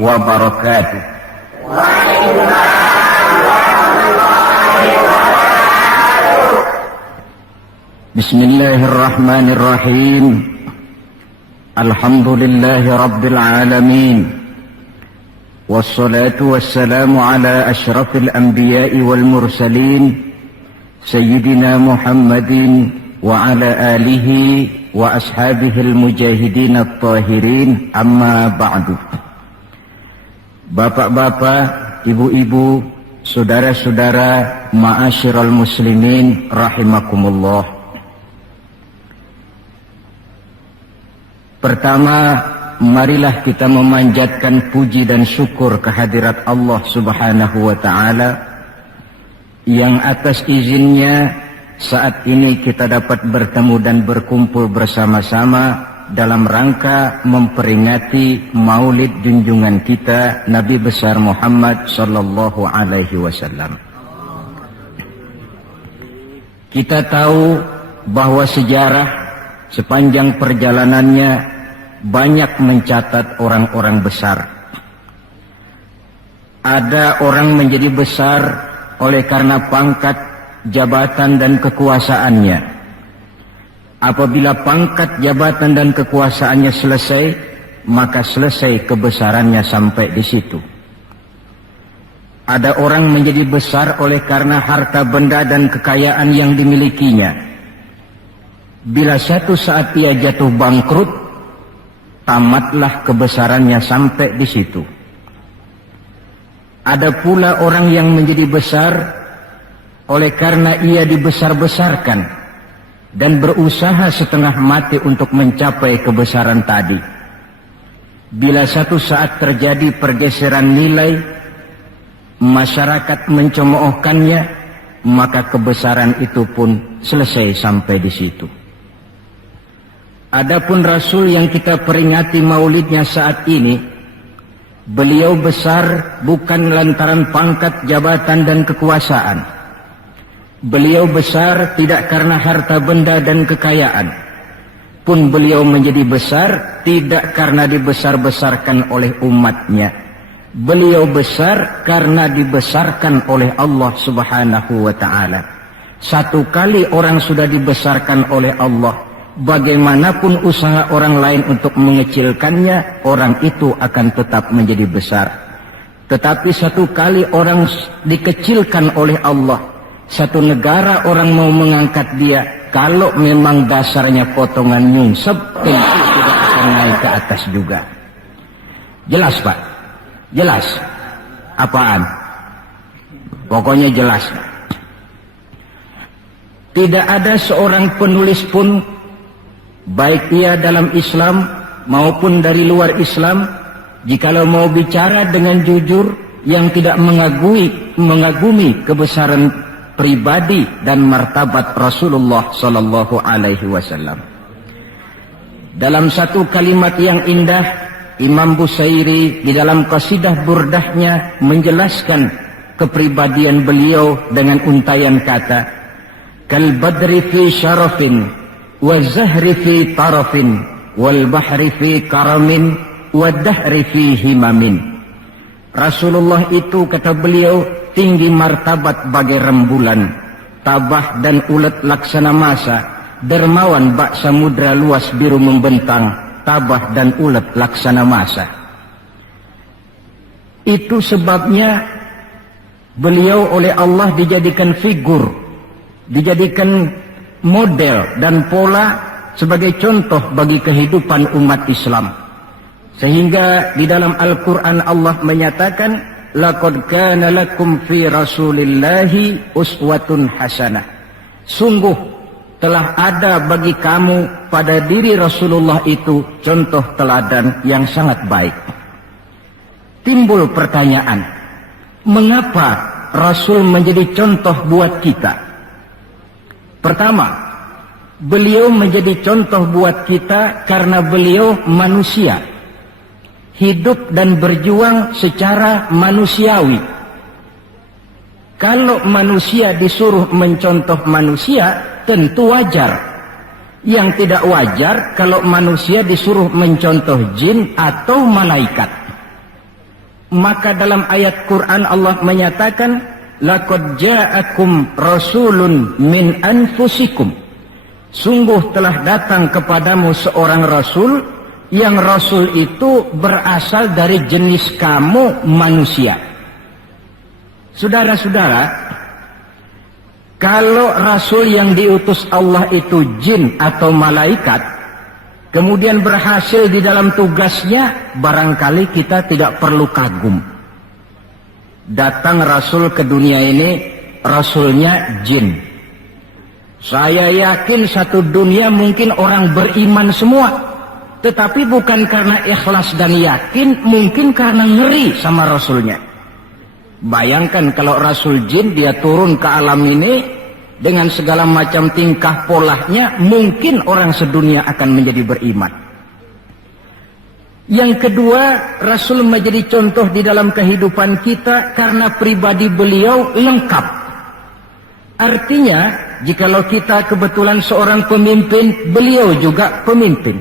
wabarakatuh. Bismillahirrahmanirrahim. Alhamdulillahi rabbil alamin. Wassalatu wassalamu ala asyrafil anbiya'i wal mursalin Sayyidina Muhammadin wa ala alihi wa ashabihil mujahidin at-tahirin, amma ba'du. Bapak-bapak, ibu-ibu, saudara-saudara, ma'asyiral muslimin rahimakumullah. Pertama, marilah kita memanjatkan puji dan syukur kehadirat Allah Subhanahu wa ta'ala, yang atas izinnya saat ini kita dapat bertemu dan berkumpul bersama-sama dalam rangka memperingati maulid junjungan kita Nabi besar Muhammad sallallahu alaihi wasallam. Kita tahu bahwa sejarah sepanjang perjalanannya banyak mencatat orang-orang besar. Ada orang menjadi besar oleh karena pangkat, jabatan dan kekuasaannya. Apabila pangkat, jabatan dan kekuasaannya selesai, maka selesai kebesarannya sampai di situ. Ada orang menjadi besar oleh karena harta benda dan kekayaan yang dimilikinya. Bila satu saat ia jatuh bangkrut, tamatlah kebesarannya sampai di situ. Ada pula orang yang menjadi besar oleh karena ia dibesar-besarkan dan berusaha setengah mati untuk mencapai kebesaran tadi. Bila satu saat terjadi pergeseran nilai, masyarakat mencemoohkannya, maka kebesaran itu pun selesai sampai di situ. Adapun Rasul yang kita peringati maulidnya saat ini, beliau besar bukan lantaran pangkat, jabatan dan kekuasaan. Beliau besar tidak karena harta benda dan kekayaan. Pun beliau menjadi besar tidak karena dibesar-besarkan oleh umatnya. Beliau besar karena dibesarkan oleh Allah Subhanahu wa ta'ala. Satu kali orang sudah dibesarkan oleh Allah, bagaimanapun usaha orang lain untuk mengecilkannya, orang itu akan tetap menjadi besar. Tetapi satu kali orang dikecilkan oleh Allah, satu negara orang mau mengangkat dia, kalau memang dasarnya potongan nyungsep, tentu tidak akan naik ke atas juga. Jelas Pak? Jelas? Apaan? Pokoknya jelas. Tidak ada seorang penulis pun, baik ia dalam Islam maupun dari luar Islam, jikalau mau bicara dengan jujur yang tidak mengagumi kebesaran pribadi dan martabat Rasulullah sallallahu alaihi wasallam. Dalam satu kalimat yang indah, Imam Busairi di dalam qasidah burdahnya menjelaskan kepribadian beliau dengan untayan kata, kal badri fi syarafin wazahri fi tarafin wal bahri fi karamin wadahri fi himamin. Rasulullah itu, kata beliau, tinggi martabat bagai rembulan, tabah dan ulet laksana masa, dermawan bak samudra luas biru membentang, tabah dan ulet laksana masa. Itu sebabnya beliau oleh Allah dijadikan figur, dijadikan model dan pola sebagai contoh bagi kehidupan umat Islam. Sehingga di dalam Al-Quran Allah menyatakan, laqad kana lakum fi rasulillahi uswatun hasanah. Sungguh telah ada bagi kamu pada diri Rasulullah itu contoh teladan yang sangat baik. Timbul pertanyaan, mengapa Rasul menjadi contoh buat kita? Pertama, beliau menjadi contoh buat kita karena beliau manusia, hidup dan berjuang secara manusiawi. Kalau manusia disuruh mencontoh manusia, tentu wajar. Yang tidak wajar kalau manusia disuruh mencontoh jin atau malaikat. Maka dalam ayat Quran Allah menyatakan, laqad ja'akum rasulun min anfusikum. Sungguh telah datang kepadamu seorang rasul, yang rasul itu berasal dari jenis kamu manusia. Saudara-saudara, kalau rasul yang diutus Allah itu jin atau malaikat, kemudian berhasil di dalam tugasnya, barangkali kita tidak perlu kagum. Datang rasul ke dunia ini, rasulnya jin. Saya yakin satu dunia mungkin orang beriman semua, tetapi bukan karena ikhlas dan yakin, mungkin karena ngeri sama rasulnya. Bayangkan kalau rasul jin dia turun ke alam ini dengan segala macam tingkah polanya, mungkin orang sedunia akan menjadi beriman. Yang kedua, rasul menjadi contoh di dalam kehidupan kita karena pribadi beliau lengkap. Artinya, jikalau kita kebetulan seorang pemimpin, beliau juga pemimpin.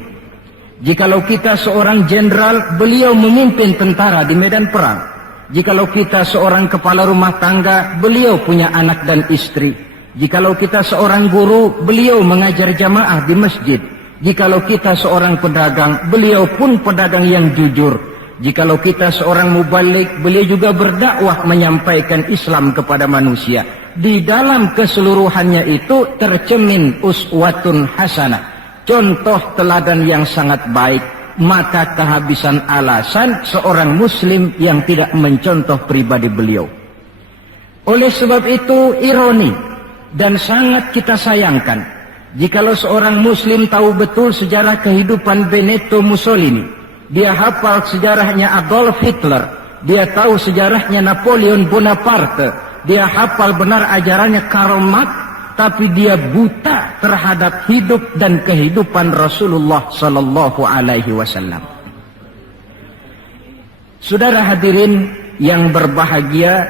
Jikalau kita seorang jenderal, beliau memimpin tentara di medan perang. Jikalau kita seorang kepala rumah tangga, beliau punya anak dan istri. Jikalau kita seorang guru, beliau mengajar jamaah di masjid. Jikalau kita seorang pedagang, beliau pun pedagang yang jujur. Jikalau kita seorang mubalik, beliau juga berdakwah menyampaikan Islam kepada manusia. Di dalam keseluruhannya itu tercemin uswatun hasanah, contoh teladan yang sangat baik. Maka kehabisan alasan seorang muslim yang tidak mencontoh pribadi beliau. Oleh sebab itu ironi dan sangat kita sayangkan jikalau seorang muslim tahu betul sejarah kehidupan Benito Mussolini, dia hafal sejarahnya Adolf Hitler, dia tahu sejarahnya Napoleon Bonaparte, dia hafal benar ajarannya Karl Marx, tapi dia buta terhadap hidup dan kehidupan Rasulullah sallallahu alaihi wasallam. Saudara hadirin yang berbahagia,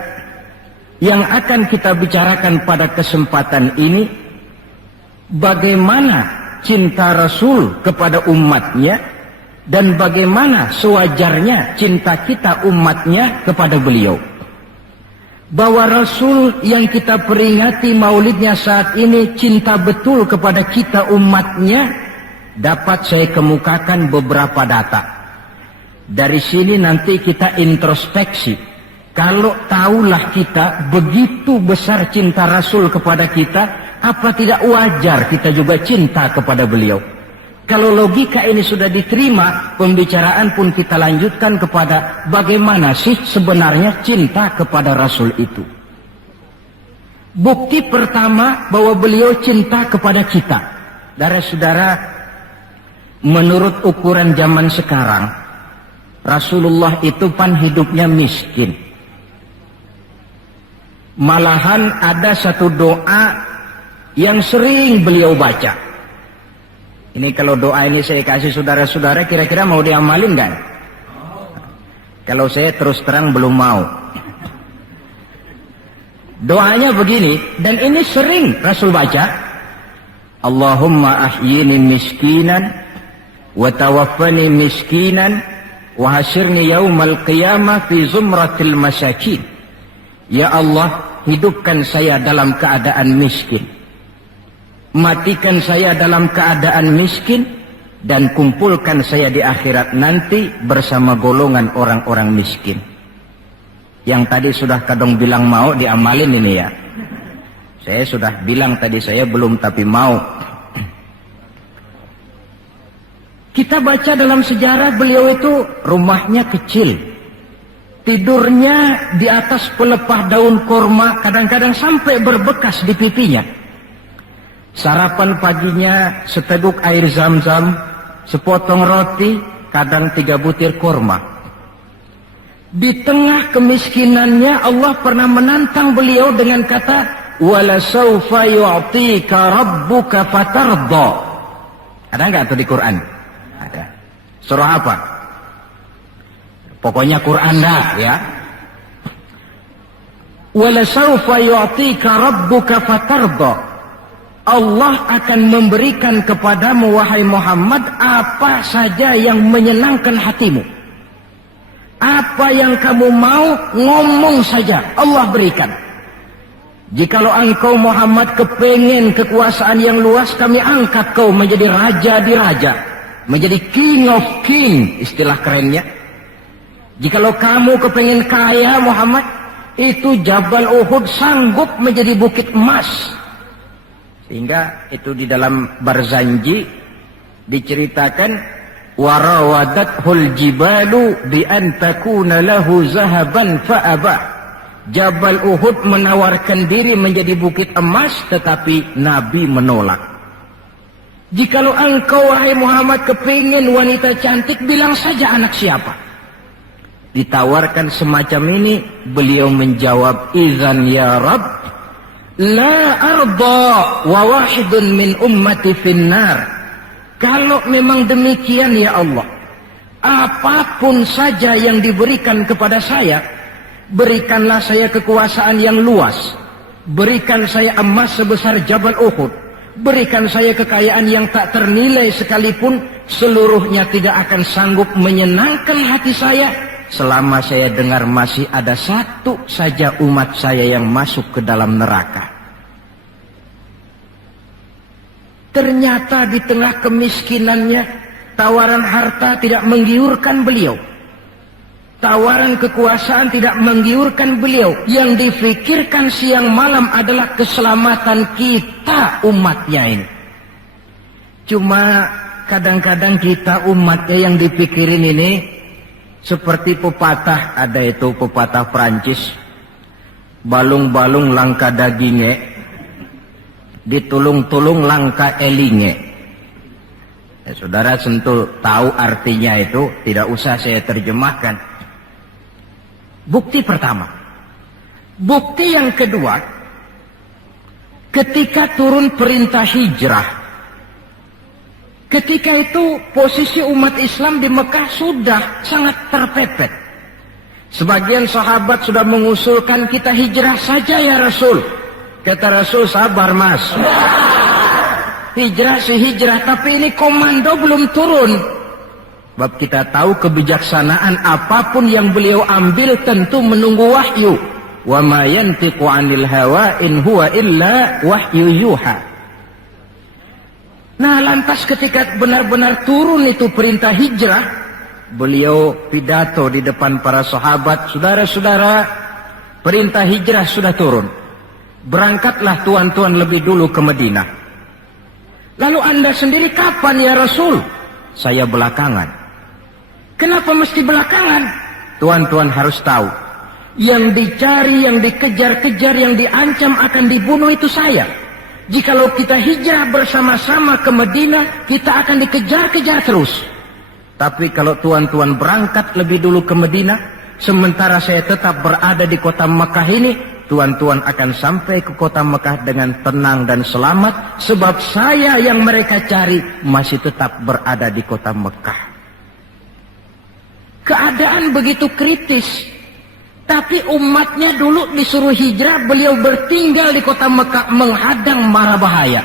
yang akan kita bicarakan pada kesempatan ini, bagaimana cinta Rasul kepada umatnya dan bagaimana sewajarnya cinta kita umatnya kepada beliau. Bahwa Rasul yang kita peringati maulidnya saat ini cinta betul kepada kita umatnya, dapat saya kemukakan beberapa data. Dari sini nanti kita introspeksi. Kalau tahulah kita begitu besar cinta Rasul kepada kita, apa tidak wajar kita juga cinta kepada beliau? Kalau logika ini sudah diterima, pembicaraan pun kita lanjutkan kepada bagaimana sih sebenarnya cinta kepada Rasul itu. Bukti pertama bahwa beliau cinta kepada kita. Saudara-saudara, menurut ukuran zaman sekarang, Rasulullah itu pan hidupnya miskin. Malahan ada satu doa yang sering beliau baca. Ini kalau doa ini saya kasih saudara-saudara, kira-kira mau diamalin kan? Kalau saya terus terang belum mau. Doanya begini, dan ini sering Rasul baca. Allahumma ahyini miskinan, wa tawaffani miskinan, wa hasyirni yaumal qiyamah fi zumratil masakin. Ya Allah, hidupkan saya dalam keadaan miskin. Matikan saya dalam keadaan miskin, dan kumpulkan saya di akhirat nanti bersama golongan orang-orang miskin. Yang tadi sudah kadang bilang mau diamalin ini ya. Saya sudah bilang tadi saya belum tapi mau. Kita baca dalam sejarah beliau itu rumahnya kecil. Tidurnya di atas pelepah daun korma, kadang-kadang sampai berbekas di pipinya. Sarapan paginya seteguk air zam-zam, sepotong roti, kadang 3 butir korma. Di tengah kemiskinannya Allah pernah menantang beliau dengan kata, wala sawfa yu'tika rabbuka fatarda. Ada enggak itu di Quran? Ada. Surah apa? Pokoknya Quran dah ya. Wala sawfa yu'tika rabbuka fatarda. Allah akan memberikan kepadamu wahai Muhammad apa saja yang menyenangkan hatimu. Apa yang kamu mau, ngomong saja, Allah berikan. Jikalau engkau Muhammad kepengen kekuasaan yang luas, kami angkat kau menjadi raja di raja, menjadi king of king, istilah kerennya. Jikalau kamu kepengen kaya Muhammad, itu Jabal Uhud sanggup menjadi bukit emas. Sehingga itu di dalam Barzanji diceritakan, warawadathul jibalu bi an takuna lahu zahaban fa'aba. Jabal Uhud menawarkan diri menjadi bukit emas, tetapi Nabi menolak. Jikalau engkau wahai Muhammad kepingin wanita cantik, bilang saja anak siapa. Ditawarkan semacam ini, beliau menjawab, idzan ya Rabb, la arda wa wahidun min ummati finnar. Kalau memang demikian ya Allah, apapun saja yang diberikan kepada saya, berikanlah saya kekuasaan yang luas, berikan saya emas sebesar Jabal Uhud, berikan saya kekayaan yang tak ternilai sekalipun, seluruhnya tidak akan sanggup menyenangkan hati saya selama saya dengar masih ada satu saja umat saya yang masuk ke dalam neraka. Ternyata di tengah kemiskinannya, tawaran harta tidak menggiurkan beliau. Tawaran kekuasaan tidak menggiurkan beliau. Yang difikirkan siang malam adalah keselamatan kita umatnya ini. Cuma kadang-kadang kita umatnya yang dipikirin ini seperti pepatah, ada itu pepatah Prancis, balung-balung langka dagingnya, ditulung-tulung langka elinge. Ya, saudara tentu tahu artinya itu, tidak usah saya terjemahkan. Bukti pertama. Bukti yang kedua, ketika turun perintah hijrah, ketika itu posisi umat Islam di Mekah sudah sangat terpepet. Sebagian sahabat sudah mengusulkan, kita hijrah saja ya Rasul. Kata Rasul, sabar mas, hijrah sih hijrah, tapi ini komando belum turun. Sebab kita tahu kebijaksanaan, apapun yang beliau ambil tentu menunggu wahyu. Wa ma yantiqu 'anil hawa in huwa illa wahyu yuha. Nah, lantas ketika benar-benar turun itu perintah hijrah, beliau pidato di depan para sahabat, saudara-saudara, perintah hijrah sudah turun. Berangkatlah tuan-tuan lebih dulu ke Madinah. Lalu anda sendiri kapan ya Rasul? Saya belakangan. Kenapa mesti belakangan? Tuan-tuan harus tahu, yang dicari, yang dikejar-kejar, yang diancam akan dibunuh itu saya. Jikalau kita hijrah bersama-sama ke Madinah, kita akan dikejar-kejar terus. Tapi kalau tuan-tuan berangkat lebih dulu ke Madinah, sementara saya tetap berada di kota Mekah ini, tuan-tuan akan sampai ke kota Mekah dengan tenang dan selamat, sebab saya yang mereka cari masih tetap berada di kota Mekah. Keadaan begitu kritis, tapi umatnya dulu disuruh hijrah, beliau bertinggal di kota Mekah menghadang mara bahaya.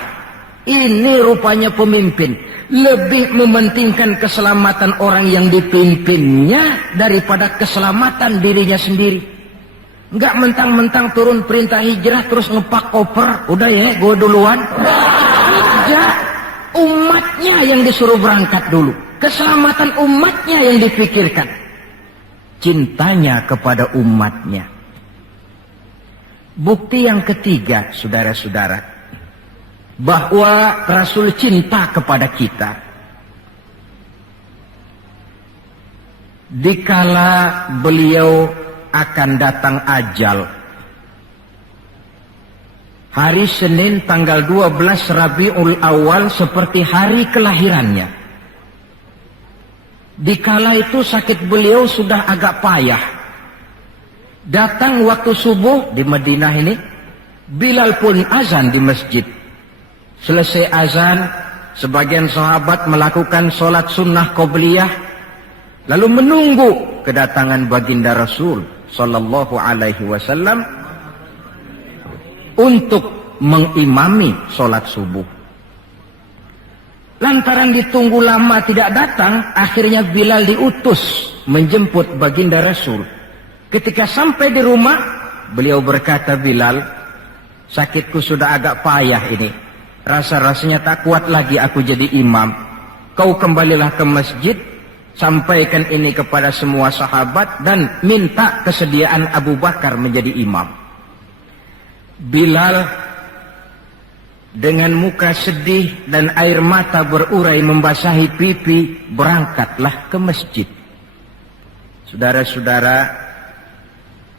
Ini rupanya pemimpin lebih mementingkan keselamatan orang yang dipimpinnya daripada keselamatan dirinya sendiri. Enggak mentang-mentang turun perintah hijrah terus ngepak koper, udah ya gue duluan. Tidak, umatnya yang disuruh berangkat dulu, keselamatan umatnya yang dipikirkan, cintanya kepada umatnya. Bukti yang ketiga, saudara-saudara, bahwa Rasul cinta kepada kita. Dikala beliau akan datang ajal, hari Senin tanggal 12 Rabiul Awal seperti hari kelahirannya. Dikala itu sakit beliau sudah agak payah. Datang waktu subuh di Madinah ini, Bilal pun azan di masjid. Selesai azan, sebagian sahabat melakukan sholat sunnah qobliyah, lalu menunggu kedatangan baginda Rasul Sallallahu Alaihi Wasallam untuk mengimami sholat subuh. Lantaran ditunggu lama tidak datang, akhirnya Bilal diutus menjemput baginda Rasul. Ketika sampai di rumah, beliau berkata, Bilal, sakitku sudah agak payah ini. Rasa-rasanya tak kuat lagi aku jadi imam. Kau kembalilah ke masjid, sampaikan ini kepada semua sahabat dan minta kesediaan Abu Bakar menjadi imam. Bilal dengan muka sedih dan air mata berurai membasahi pipi, berangkatlah ke masjid. Saudara-saudara,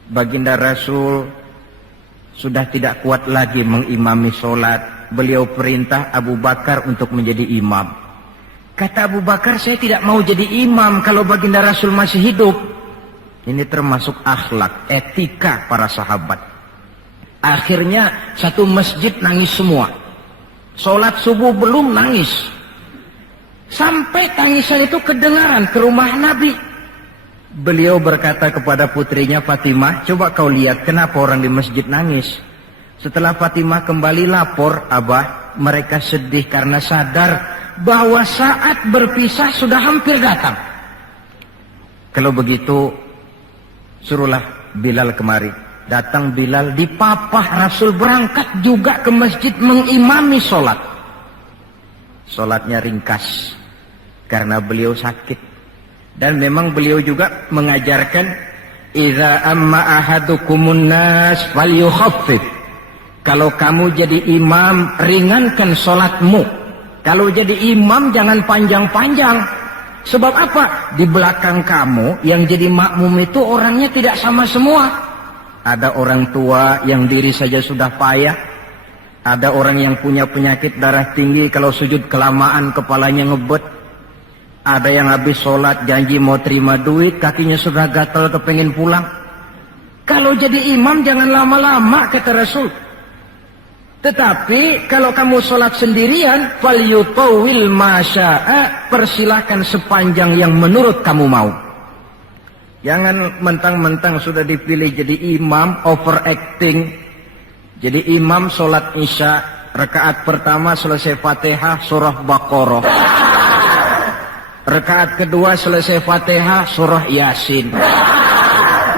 baginda Rasul sudah tidak kuat lagi mengimami sholat. Beliau perintah Abu Bakar untuk menjadi imam. Kata Abu Bakar, saya tidak mau jadi imam kalau baginda Rasul masih hidup. Ini termasuk akhlak, etika para sahabat. Akhirnya satu masjid nangis semua. Sholat subuh belum nangis. Sampai tangisan itu kedengaran ke rumah Nabi. Beliau berkata kepada putrinya Fatimah, coba kau lihat kenapa orang di masjid nangis. Setelah Fatimah kembali lapor, Abah, mereka sedih karena sadar bahwa saat berpisah sudah hampir datang. Kalau begitu, suruhlah Bilal kemari. Datang Bilal, dipapah Rasul berangkat juga ke masjid mengimami sholat. Sholatnya ringkas karena beliau sakit. Dan memang beliau juga mengajarkan, idza amma ahadukumun nas falyukhaffif. Kalau kamu jadi imam, ringankan sholatmu. Kalau jadi imam jangan panjang-panjang. Sebab apa? Di belakang kamu yang jadi makmum itu orangnya tidak sama semua. Ada orang tua yang diri saja sudah payah. Ada orang yang punya penyakit darah tinggi, kalau sujud kelamaan kepalanya ngebet. Ada yang habis sholat janji mau terima duit, kakinya sudah gatal kepengen pulang. Kalau jadi imam jangan lama-lama, kata Rasul. Tetapi kalau kamu sholat sendirian, falyutawil masya'a, persilahkan sepanjang yang menurut kamu mau. Jangan mentang-mentang sudah dipilih jadi imam, overacting. Jadi imam sholat isya, rakaat pertama selesai Fatihah, surah Baqarah. Rakaat kedua selesai Fatihah, surah Yasin.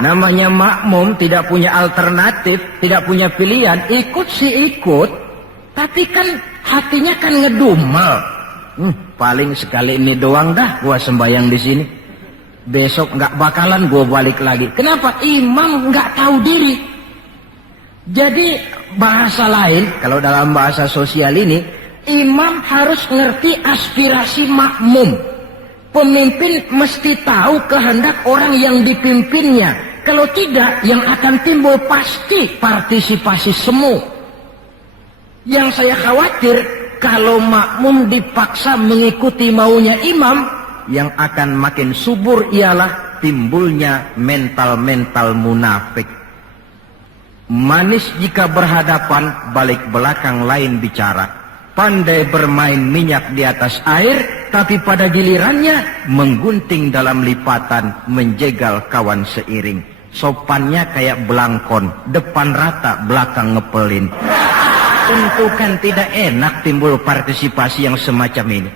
Namanya makmum, tidak punya alternatif, tidak punya pilihan. Ikut sih ikut, tapi kan hatinya kan ngedumel. Paling sekali ini doang dah gua sembahyang di sini. Besok nggak bakalan gua balik lagi. Kenapa? Imam nggak tahu diri. Jadi bahasa lain, kalau dalam bahasa sosial ini, imam harus ngerti aspirasi makmum. Pemimpin mesti tahu kehendak orang yang dipimpinnya. Kalau tidak, yang akan timbul pasti partisipasi semu. Yang saya khawatir, kalau makmum dipaksa mengikuti maunya imam, yang akan makin subur ialah timbulnya mental-mental munafik. Manis jika berhadapan, balik belakang lain bicara. Pandai bermain minyak di atas air, tapi pada gilirannya menggunting dalam lipatan, menjegal kawan seiring. Sopannya kayak belangkon, depan rata, belakang ngepelin. Tentu kan tidak enak timbul partisipasi yang semacam ini.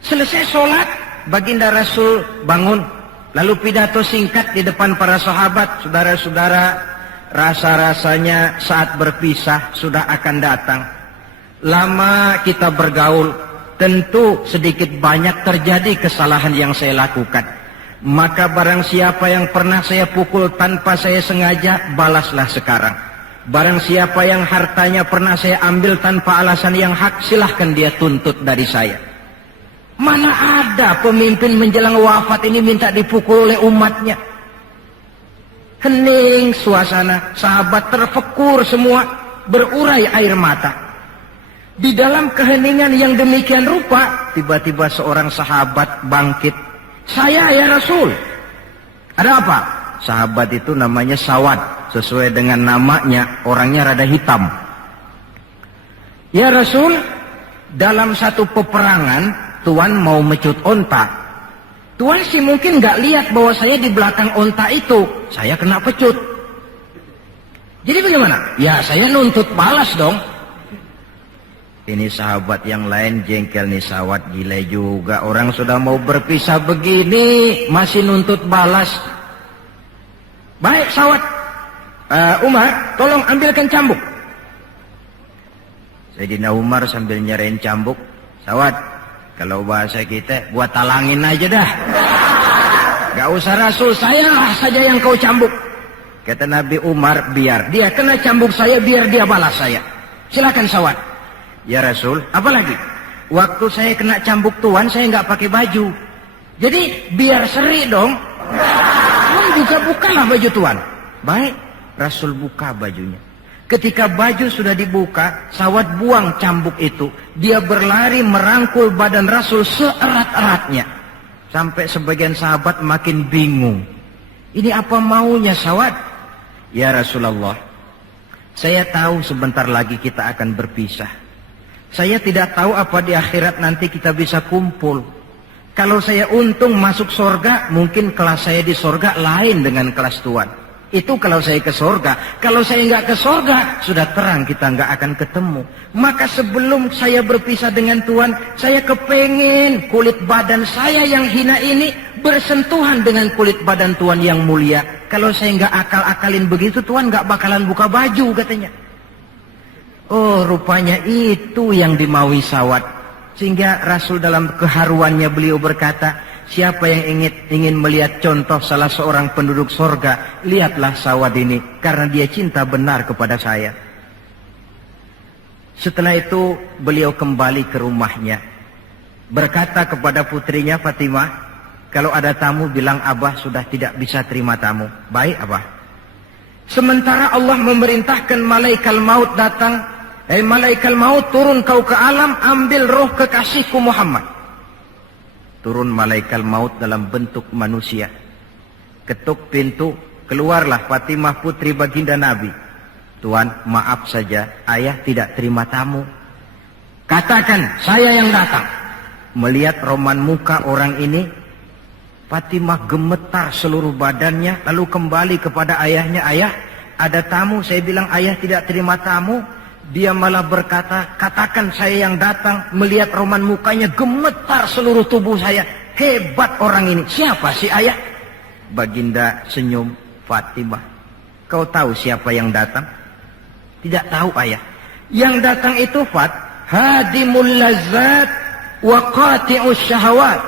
Selesai sholat, baginda Rasul bangun, lalu pidato singkat di depan para sahabat. Saudara-saudara, rasa-rasanya saat berpisah sudah akan datang. Lama kita bergaul, tentu sedikit banyak terjadi kesalahan yang saya lakukan. Maka barang siapa yang pernah saya pukul tanpa saya sengaja, balaslah sekarang. Barang siapa yang hartanya pernah saya ambil tanpa alasan yang hak, silahkan dia tuntut dari saya. Mana ada pemimpin menjelang wafat ini minta dipukul oleh umatnya. Hening suasana, sahabat terfekur semua, berurai air mata. Di dalam keheningan yang demikian rupa, tiba-tiba seorang sahabat bangkit. Saya ya Rasul. Ada apa? Sahabat itu namanya Sawad, sesuai dengan namanya, orangnya rada hitam. Ya Rasul, dalam satu peperangan, Tuan mau mecut onta. Tuan sih mungkin nggak lihat bahwa saya di belakang onta itu. Saya kena pecut. Jadi bagaimana? Ya saya nuntut balas dong. Ini sahabat yang lain jengkel nih, sawat gila juga. Orang sudah mau berpisah begini masih nuntut balas. Baik sawat, Umar tolong ambilkan cambuk. Sayyidina Umar sambil nyerahin cambuk, sawat, kalau bahasa kita buat talangin aja dah. Gak usah Rasul, saya saja yang kau cambuk. Kata Nabi Umar, biar dia kena cambuk saya, biar dia balas saya. Silakan sawat. Ya Rasul, apalagi? Waktu saya kena cambuk tuan, saya nggak pakai baju. Jadi biar seri dong. Tuan bukalah baju tuan. Baik, Rasul buka bajunya. Ketika baju sudah dibuka, sawat buang cambuk itu. Dia berlari merangkul badan Rasul seerat-eratnya. Sampai sebagian sahabat makin bingung. Ini apa maunya sawat? Ya Rasulullah, saya tahu sebentar lagi kita akan berpisah. Saya tidak tahu apa di akhirat nanti kita bisa kumpul. Kalau saya untung masuk sorga, mungkin kelas saya di sorga lain dengan kelas tuan. Itu kalau saya ke sorga. Kalau saya nggak ke sorga, sudah terang kita nggak akan ketemu. Maka sebelum saya berpisah dengan tuan, saya kepengen kulit badan saya yang hina ini bersentuhan dengan kulit badan tuan yang mulia. Kalau saya nggak akal-akalin begitu, tuan nggak bakalan buka baju katanya. Oh, rupanya itu yang dimaui sawat. Sehingga Rasul dalam keharuannya beliau berkata, siapa yang ingin melihat contoh salah seorang penduduk sorga, lihatlah sawat ini, karena dia cinta benar kepada saya. Setelah itu beliau kembali ke rumahnya, berkata kepada putrinya Fatimah, kalau ada tamu bilang Abah sudah tidak bisa terima tamu. Baik Abah. Sementara Allah memerintahkan malaikat maut datang. Malaikat maut, turun kau ke alam, ambil roh kekasihku Muhammad. Turun malaikat maut dalam bentuk manusia. Ketuk pintu, keluarlah Fatimah putri baginda Nabi. Tuan, maaf saja, ayah tidak terima tamu. Katakan, saya yang datang. Melihat roman muka orang ini, Fatimah gemetar seluruh badannya, lalu kembali kepada ayahnya. Ayah, ada tamu. Saya bilang ayah tidak terima tamu. Dia malah berkata, katakan saya yang datang. Melihat roman mukanya, gemetar seluruh tubuh saya. Hebat orang ini. Siapa sih ayah? Baginda senyum. Fatimah, kau tahu siapa yang datang? Tidak tahu ayah. Yang datang itu Fat, hadimul lazat wa qati'us syahawat.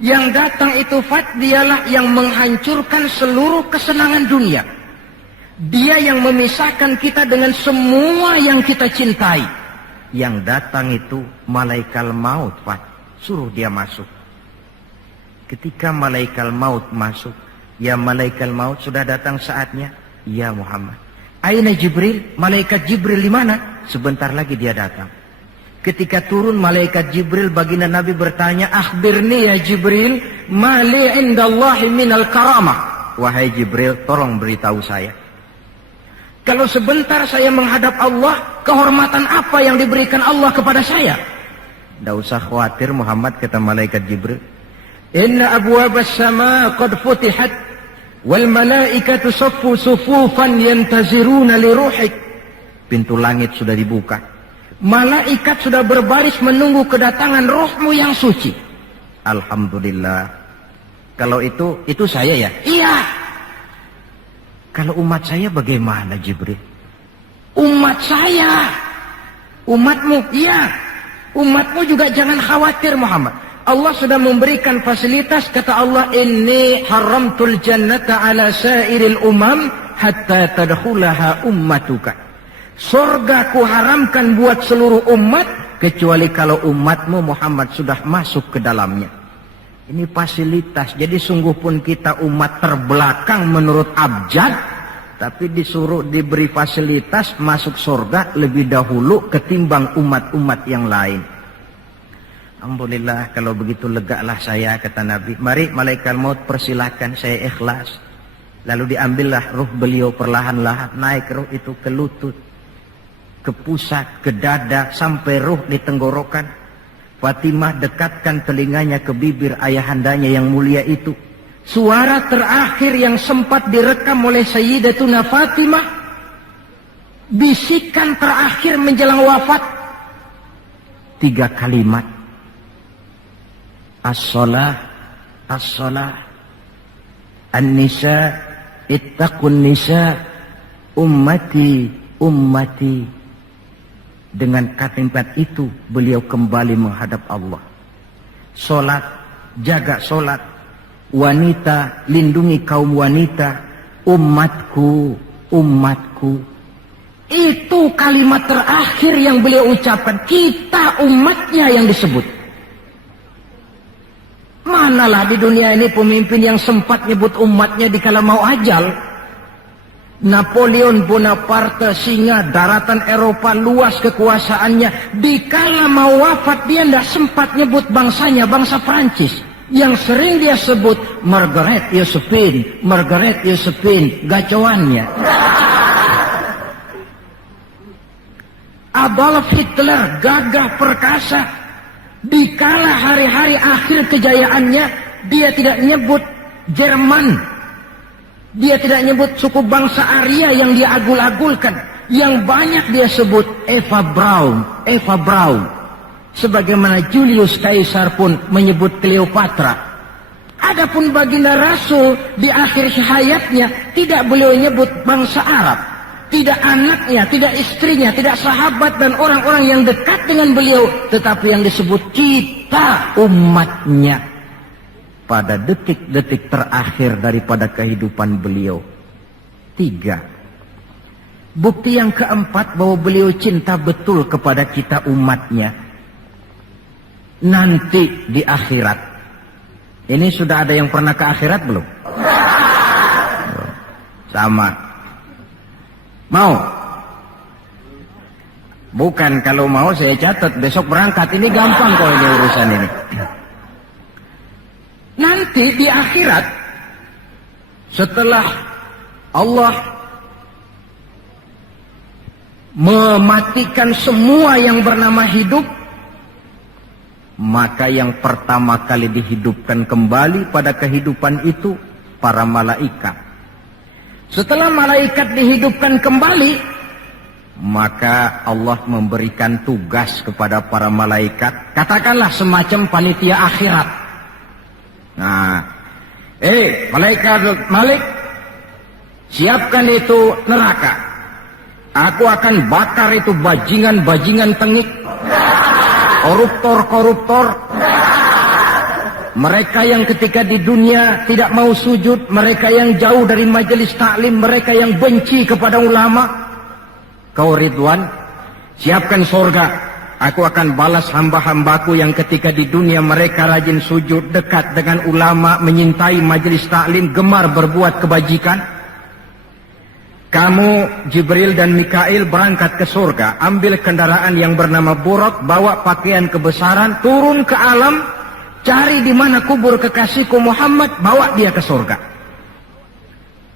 Yang datang itu Fat, dialah yang menghancurkan seluruh kesenangan dunia. Dia yang memisahkan kita dengan semua yang kita cintai. Yang datang itu malaikat maut, Pak. Suruh dia masuk. Ketika malaikat maut masuk, ya malaikat maut sudah datang saatnya. Ya Muhammad. Aina Jibril? Malaikat Jibril di mana? Sebentar lagi dia datang. Ketika turun malaikat Jibril, baginda Nabi bertanya, akhbirni ya Jibril, mali indallahi minal karamah. Wahai Jibril, tolong beritahu saya. Kalau sebentar saya menghadap Allah, kehormatan apa yang diberikan Allah kepada saya? Tidak usah khawatir Muhammad, kata malaikat Jibril. Inna abwabas sama qad futihat, wal malaikatu saffu sufufan yantaziruna li ruhik. Pintu langit sudah dibuka. Malaikat sudah berbaris menunggu kedatangan rohmu yang suci. Alhamdulillah. Kalau itu saya ya? Iya. Kalau umat saya bagaimana Jibril? Umat saya. Umatmu, iya. Umatmu juga jangan khawatir Muhammad. Allah sudah memberikan fasilitas, kata Allah, inni haramtul jannata ala sairil umam hatta tadkhulaha ummatuka. Surga ku haramkan buat seluruh umat, kecuali kalau umatmu Muhammad sudah masuk ke dalamnya. Ini fasilitas. Jadi sungguh pun kita umat terbelakang menurut abjad, tapi disuruh diberi fasilitas masuk surga lebih dahulu ketimbang umat-umat yang lain. Alhamdulillah, kalau begitu legalah saya, kata Nabi. Mari malaikat maut persilahkan, saya ikhlas. Lalu diambillah ruh beliau perlahan-lahan, naik ruh itu ke lutut, ke pusat, ke dada, sampai ruh di tenggorokan. Fatimah dekatkan telinganya ke bibir ayahandanya yang mulia itu. Suara terakhir yang sempat direkam oleh Sayyidatuna Fatimah, Bisikan terakhir menjelang wafat 3 kalimat. As-shalah, as-shalah, an-nisa, ittaqun nisa, ummati, ummati. Dengan kalimat itu beliau kembali menghadap Allah. Solat, jaga solat. Wanita, lindungi kaum wanita. Umatku, umatku. Itu kalimat terakhir yang beliau ucapkan. Kita umatnya yang disebut. Manalah di dunia ini pemimpin yang sempat nyebut umatnya dikala mau ajal. Napoleon Bonaparte, singa daratan Eropa, luas kekuasaannya. Dikala mau wafat dia tidak sempat nyebut bangsanya, bangsa Prancis. Yang sering dia sebut Margaret Josephine, Margaret Josephine, gacoannya. Adolf Hitler, gagah perkasa. Dikala hari-hari akhir kejayaannya, dia tidak nyebut Jerman. Dia tidak nyebut suku bangsa Arya yang dia agul-agulkan. Yang banyak dia sebut Eva Braun, Eva Braun. Sebagaimana Julius Caesar pun menyebut Cleopatra. Adapun baginda Rasul di akhir hayatnya tidak beliau nyebut bangsa Arab. Tidak anaknya, tidak istrinya, tidak sahabat dan orang-orang yang dekat dengan beliau. Tetapi yang disebut kita umatnya. Pada detik-detik terakhir daripada kehidupan beliau. 3. Bukti yang keempat bahwa beliau cinta betul kepada kita umatnya. Nanti di akhirat. Ini sudah ada yang pernah ke akhirat belum? Sama. Mau? Bukan, kalau mau saya catat besok berangkat. Ini gampang kok ini urusan ini. Nanti di akhirat, setelah Allah mematikan semua yang bernama hidup, maka yang pertama kali dihidupkan kembali pada kehidupan itu para malaikat. Setelah malaikat dihidupkan kembali, maka Allah memberikan tugas kepada para malaikat, katakanlah semacam panitia akhirat. Nah, malaikat Malik, siapkan itu neraka. Aku akan bakar itu bajingan-bajingan tengik, koruptor-koruptor, mereka yang ketika di dunia tidak mau sujud, mereka yang jauh dari majelis taklim, mereka yang benci kepada ulama. Kau Ridwan, siapkan surga. Aku akan balas hamba-hambaku yang ketika di dunia mereka rajin sujud, dekat dengan ulama, menyintai majelis taklim, gemar berbuat kebajikan. Kamu, Jibril dan Mikail berangkat ke surga, ambil kendaraan yang bernama Buraq, bawa pakaian kebesaran, turun ke alam, cari di mana kubur kekasihku Muhammad, bawa dia ke surga.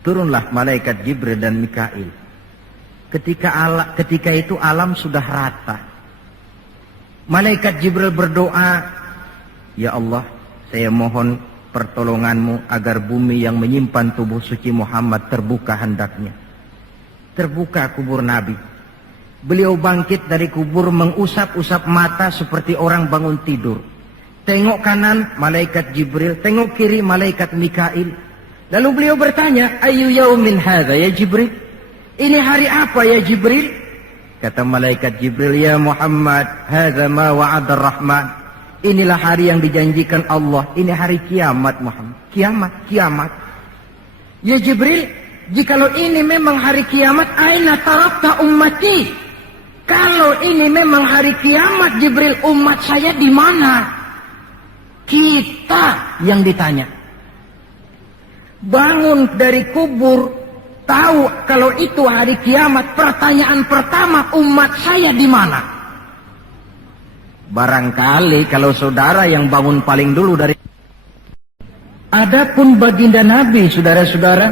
Turunlah malaikat Jibril dan Mikail. Ketika itu alam sudah rata. Malaikat Jibril berdoa, ya Allah, saya mohon pertolonganmu agar bumi yang menyimpan tubuh suci Muhammad terbuka hendaknya. Terbuka kubur Nabi. Beliau bangkit dari kubur mengusap-usap mata seperti orang bangun tidur. Tengok kanan malaikat Jibril, tengok kiri malaikat Mikail. Lalu beliau bertanya, ayu yaumin hadza ya Jibril? Ini hari apa ya Jibril? Kata malaikat Jibril, ya Muhammad, hadza ma wa'ada ar-Rahman. Inilah hari yang dijanjikan Allah. Ini hari kiamat Muhammad. Kiamat, kiamat. Ya Jibril, jikalau ini memang hari kiamat, aina tarakta ummati? Kalau ini memang hari kiamat Jibril, umat saya di mana? Kita yang ditanya. Bangun dari kubur, tahu kalau itu hari kiamat, pertanyaan pertama, umat saya di mana? Barangkali kalau saudara yang bangun paling dulu dari... Adapun baginda Nabi, saudara-saudara,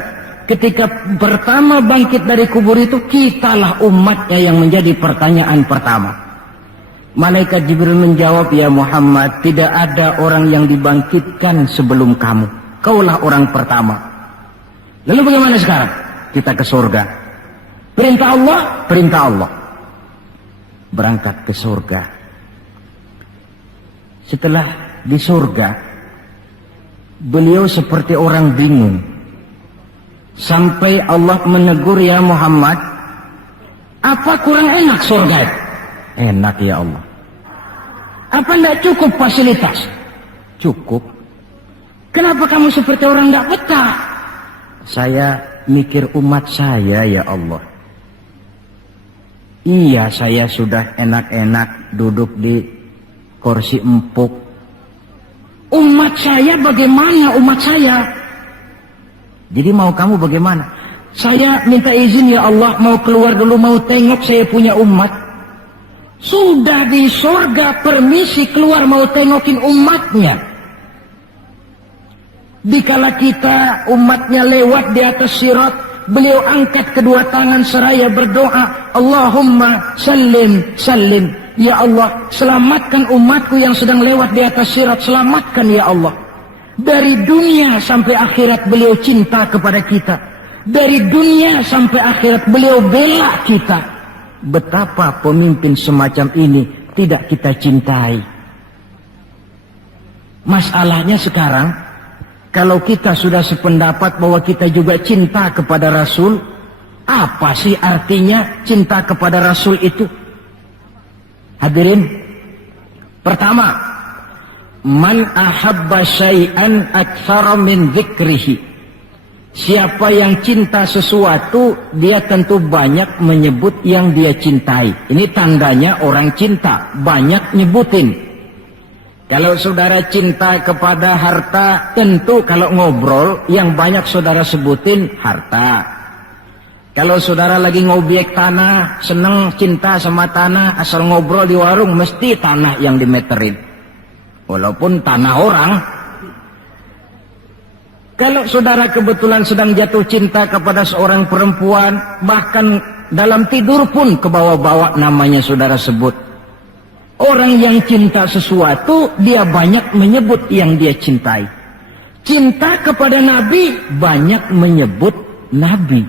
ketika pertama bangkit dari kubur itu, kitalah umatnya yang menjadi pertanyaan pertama. Malaikat Jibril menjawab, ya Muhammad, tidak ada orang yang dibangkitkan sebelum kamu. Kaulah orang pertama. Lalu bagaimana sekarang? Kita ke surga. Perintah Allah, perintah Allah. Berangkat ke surga. Setelah di surga, beliau seperti orang bingung. Sampai Allah menegur, ya Muhammad, apa kurang enak surga? Enak ya Allah. Apa tidak cukup fasilitas? Cukup. Kenapa kamu seperti orang tidak betah? Saya mikir umat saya ya Allah. Iya, saya sudah enak-enak duduk di kursi empuk. Umat saya bagaimana umat saya? Jadi mau kamu bagaimana? Saya minta izin ya Allah, mau keluar dulu, mau tengok saya punya umat. Sudah di surga permisi keluar mau tengokin umatnya. Dikala kita umatnya lewat di atas sirat, beliau angkat kedua tangan seraya berdoa, Allahumma sallim sallim. Ya Allah, selamatkan umatku yang sedang lewat di atas sirat, selamatkan ya Allah. Dari dunia sampai akhirat beliau cinta kepada kita. Dari dunia sampai akhirat beliau bela kita. Betapa pemimpin semacam ini tidak kita cintai. Masalahnya sekarang, kalau kita sudah sependapat bahwa kita juga cinta kepada Rasul, apa sih artinya cinta kepada Rasul itu? Hadirin, pertama, man ahabba syai'an aktsara min dzikrihi. Siapa yang cinta sesuatu, dia tentu banyak menyebut yang dia cintai. Ini tandanya orang cinta, banyak nyebutin. Kalau saudara cinta kepada harta, tentu kalau ngobrol yang banyak saudara sebutin harta. Kalau saudara lagi ngobyek tanah, seneng cinta sama tanah, asal ngobrol di warung mesti tanah yang dimeterin. Walaupun tanah orang. Kalau saudara kebetulan sedang jatuh cinta kepada seorang perempuan, bahkan dalam tidur pun kebawa-bawa namanya saudara sebut. Orang yang cinta sesuatu, dia banyak menyebut yang dia cintai. Cinta kepada Nabi, banyak menyebut Nabi.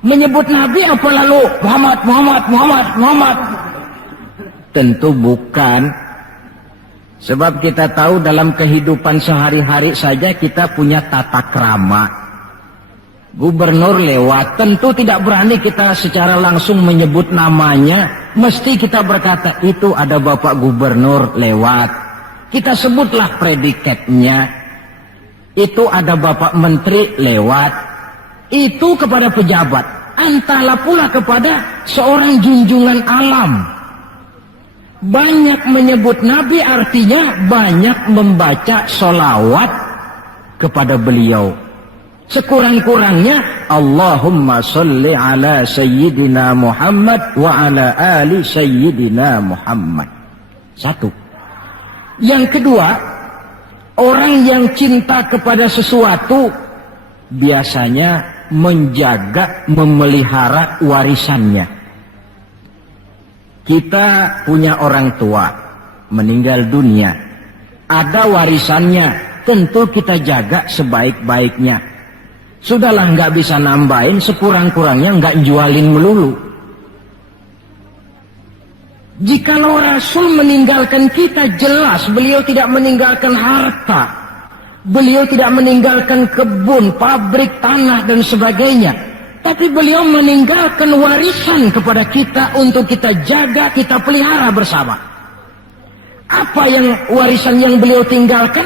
Menyebut Nabi apa lalu? Muhammad, Muhammad, Muhammad, Muhammad. Tentu bukan. Sebab kita tahu dalam kehidupan sehari-hari saja kita punya tata krama. Gubernur lewat, tentu tidak berani kita secara langsung menyebut namanya. Mesti kita berkata, itu ada Bapak Gubernur lewat. Kita sebutlah predikatnya. Itu ada Bapak Menteri lewat. Itu kepada pejabat. Entahlah pula kepada seorang junjungan alam. Banyak menyebut Nabi artinya banyak membaca sholawat kepada beliau. Sekurang-kurangnya Allahumma sholli ala Sayyidina Muhammad wa ala ali Sayyidina Muhammad. Satu. Yang kedua, orang yang cinta kepada sesuatu biasanya menjaga, memelihara warisannya. Kita punya orang tua meninggal dunia, ada warisannya, tentu kita jaga sebaik-baiknya. Sudahlah, nggak bisa nambahin, sekurang-kurangnya nggak jualin melulu. Jikalau Rasul meninggalkan kita, jelas beliau tidak meninggalkan harta, beliau tidak meninggalkan kebun, pabrik, tanah dan sebagainya. Tapi beliau meninggalkan warisan kepada kita untuk kita jaga, kita pelihara bersama. Apa yang warisan yang beliau tinggalkan?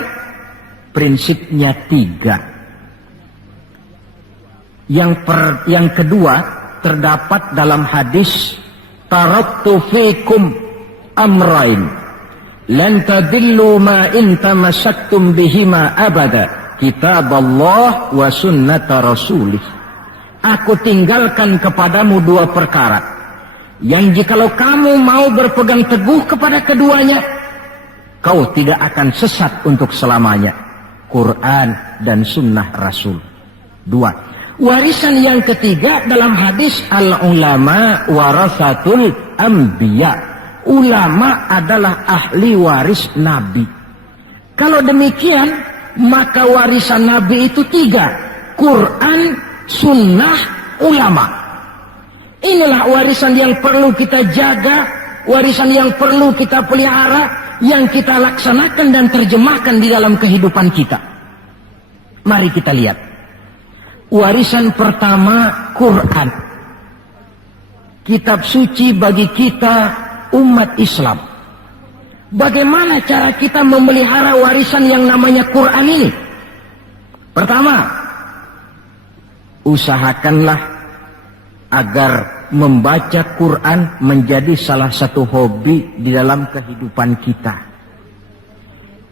Prinsipnya 3. Yang kedua terdapat dalam hadis, taraktu fikum amrain lan tadillu ma in tamassaktum bihima abada, kitaballah wa sunnata rasulih. Aku tinggalkan kepadamu 2 perkara yang jikalau kamu mau berpegang teguh kepada keduanya, kau tidak akan sesat untuk selamanya. Quran dan sunnah Rasul. 2. Warisan yang ketiga dalam hadis, al-ulama warasatul anbiya. Ulama adalah ahli waris Nabi. Kalau demikian, maka warisan Nabi itu 3. Quran, sunnah, ulama. Inilah warisan yang perlu kita jaga, warisan yang perlu kita pelihara, yang kita laksanakan dan terjemahkan di dalam kehidupan kita. Mari kita lihat. Warisan pertama, Quran. Kitab suci bagi kita umat Islam. Bagaimana cara kita memelihara warisan yang namanya Quran ini? Pertama, usahakanlah agar membaca Quran menjadi salah satu hobi di dalam kehidupan kita.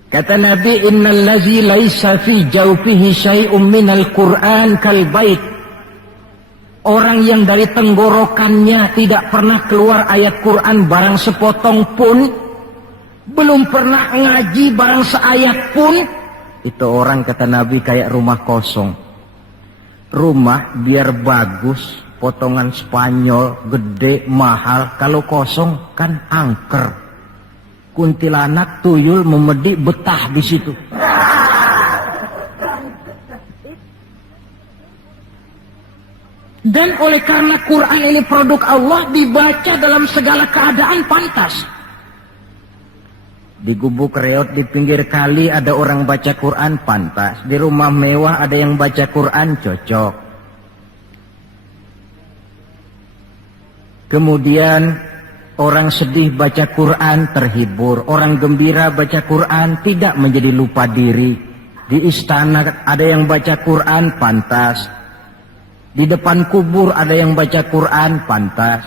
Kata Nabi, innal ladzi laisa fi jawfihi syai'un minal Qur'an kal bait. Orang yang dari tenggorokannya tidak pernah keluar ayat Quran barang sepotong pun, belum pernah ngaji barang seayat pun, itu orang, kata Nabi, kayak rumah kosong. Rumah biar bagus, potongan Spanyol, gede, mahal, kalau kosong kan angker. Kuntilanak, tuyul, memedik, betah di situ. Dan oleh karena Quran ini produk Allah, dibaca dalam segala keadaan pantas. Di gubuk reot di pinggir kali ada orang baca Quran, pantas. Di rumah mewah ada yang baca Quran, cocok. Kemudian orang sedih baca Quran, terhibur. Orang gembira baca Quran, tidak menjadi lupa diri. Di istana ada yang baca Quran, pantas. Di depan kubur ada yang baca Quran, pantas.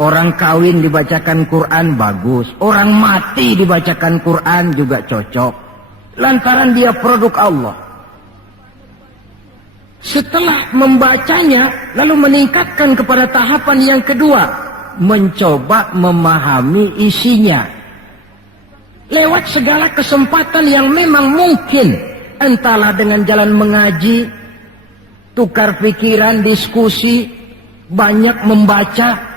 Orang kawin dibacakan Quran, bagus. Orang mati dibacakan Quran juga cocok. Lantaran dia produk Allah. Setelah membacanya, lalu meningkatkan kepada tahapan yang kedua, mencoba memahami isinya. Lewat segala kesempatan yang memang mungkin, entahlah dengan jalan mengaji, tukar pikiran, diskusi, banyak membaca,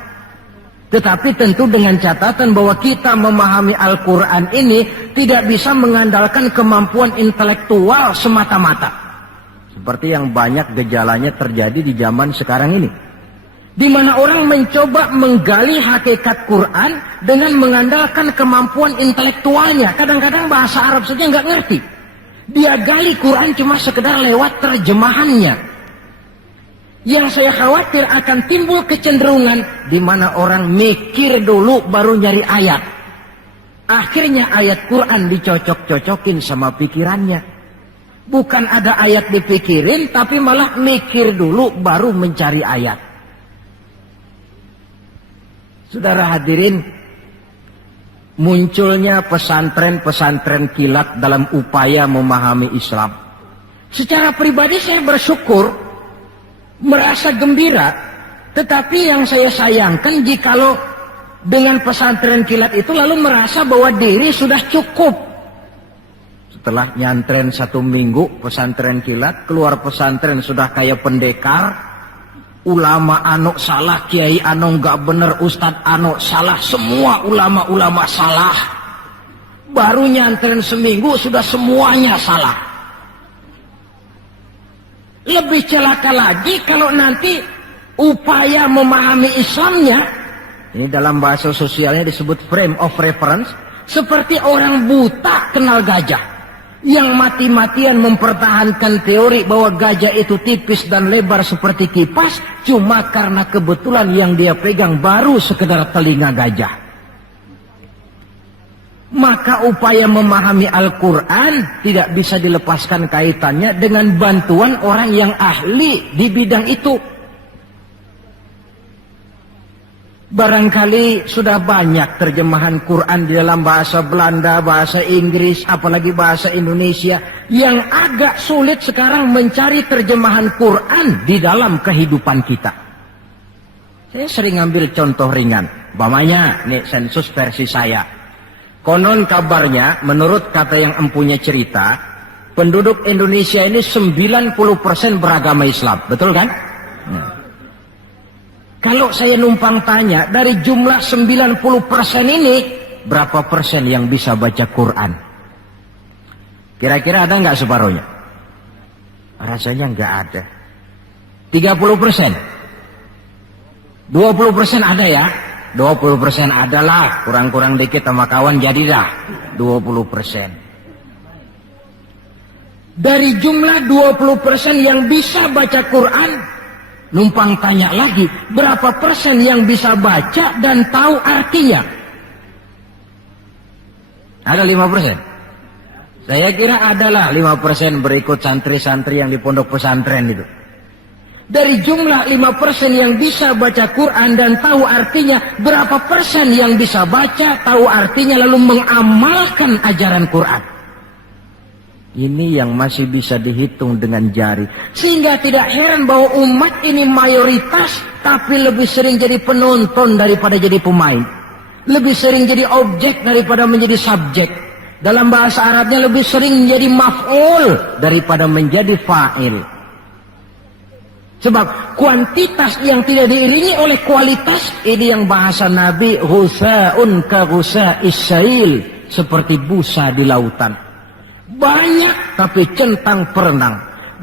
tetapi tentu dengan catatan bahwa kita memahami Al-Quran ini tidak bisa mengandalkan kemampuan intelektual semata-mata. Seperti yang banyak gejalanya terjadi di zaman sekarang ini. Di mana orang mencoba menggali hakikat Quran dengan mengandalkan kemampuan intelektualnya. Kadang-kadang bahasa Arab saja nggak ngerti. Dia gali Quran cuma sekedar lewat terjemahannya. Yang saya khawatir akan timbul kecenderungan di mana orang mikir dulu baru nyari ayat. Akhirnya ayat Quran dicocok-cocokin sama pikirannya. Bukan ada ayat dipikirin, tapi malah mikir dulu baru mencari ayat. Saudara hadirin, munculnya pesantren-pesantren kilat dalam upaya memahami Islam. Secara pribadi saya bersyukur, merasa gembira, tetapi yang saya sayangkan jikalau dengan pesantren kilat itu lalu merasa bahwa diri sudah cukup. Setelah nyantren 1 minggu pesantren kilat, keluar pesantren sudah kayak pendekar, ulama anu salah, kiai anu nggak bener, ustadz anu salah, semua ulama-ulama salah. Baru nyantren seminggu sudah semuanya salah. Lebih celaka lagi kalau nanti upaya memahami Islamnya, ini dalam bahasa sosialnya disebut frame of reference, seperti orang buta kenal gajah. Yang mati-matian mempertahankan teori bahwa gajah itu tipis dan lebar seperti kipas, cuma karena kebetulan yang dia pegang baru sekedar telinga gajah. Maka upaya memahami Al-Quran tidak bisa dilepaskan kaitannya dengan bantuan orang yang ahli di bidang itu. Barangkali sudah banyak terjemahan Quran di dalam bahasa Belanda, bahasa Inggris, apalagi bahasa Indonesia. Yang agak sulit sekarang mencari terjemahan Quran di dalam kehidupan kita. Saya sering ambil contoh ringan. Umpamanya, nih sensus versi saya. Konon kabarnya, menurut kata yang empunya cerita, penduduk Indonesia ini 90% beragama Islam. Betul kan? Nah. Kalau saya numpang tanya, dari jumlah 90% ini, berapa persen yang bisa baca Quran? Kira-kira ada nggak separuhnya? Rasanya nggak ada. 30%. 20% ada ya? 20% adalah, kurang-kurang dikit sama kawan jadilah 20%. Dari jumlah 20% yang bisa baca Quran, numpang tanya lagi, berapa persen yang bisa baca dan tahu artinya? Ada 5%? Saya kira adalah 5% berikut santri-santri yang di pondok pesantren itu. Dari jumlah 5% yang bisa baca Quran dan tahu artinya, berapa persen yang bisa baca, tahu artinya, lalu mengamalkan ajaran Quran? Ini yang masih bisa dihitung dengan jari. Sehingga tidak heran bahwa umat ini mayoritas, tapi lebih sering jadi penonton daripada jadi pemain. Lebih sering jadi objek daripada menjadi subjek. Dalam bahasa Arabnya lebih sering menjadi maf'ul daripada menjadi fa'il. Sebab kuantitas yang tidak diiringi oleh kualitas, ini yang bahasa Nabi, ghusa'un ka ghusa'is sail, seperti busa di lautan. Banyak tapi centang perenang,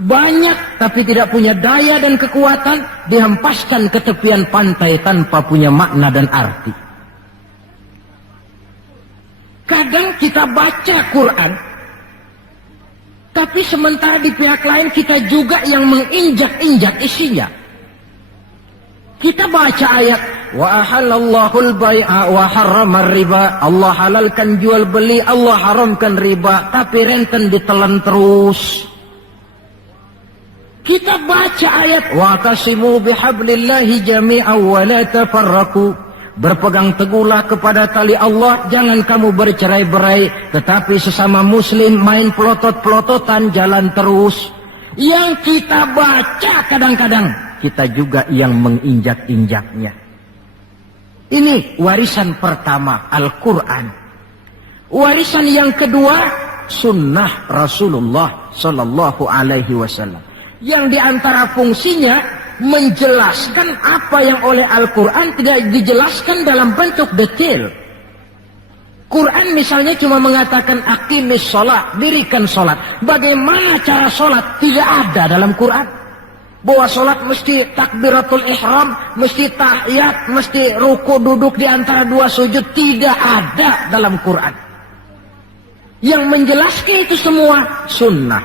banyak tapi tidak punya daya dan kekuatan, dihempaskan ke tepian pantai tanpa punya makna dan arti. Kadang kita baca Quran, tapi sementara di pihak lain kita juga yang menginjak-injak isinya. Kita baca ayat, wa ahallallahul bai'a wa harramar riba. Allah halalkan jual beli, Allah haramkan riba, tapi renten ditelan terus. Kita baca ayat, wa tasimu bihablillahi jami'an wa la tafarraqu. Berpegang teguhlah kepada tali Allah, jangan kamu bercerai-berai, tetapi sesama muslim main pelotot-pelototan jalan terus. Yang kita baca kadang-kadang kita juga yang menginjak-injaknya. Ini warisan pertama, Al-Quran. Warisan yang kedua, sunnah Rasulullah Sallallahu Alaihi Wasallam. Yang diantara fungsinya menjelaskan apa yang oleh Al-Quran tidak dijelaskan dalam bentuk detail. Quran misalnya cuma mengatakan aqimis sholat, dirikan sholat. Bagaimana cara sholat? Tidak ada dalam Quran. Bahwa sholat mesti takbiratul ihram, mesti tahiyat, mesti ruku duduk di antara dua sujud, tidak ada dalam Quran. Yang menjelaskan itu semua sunnah.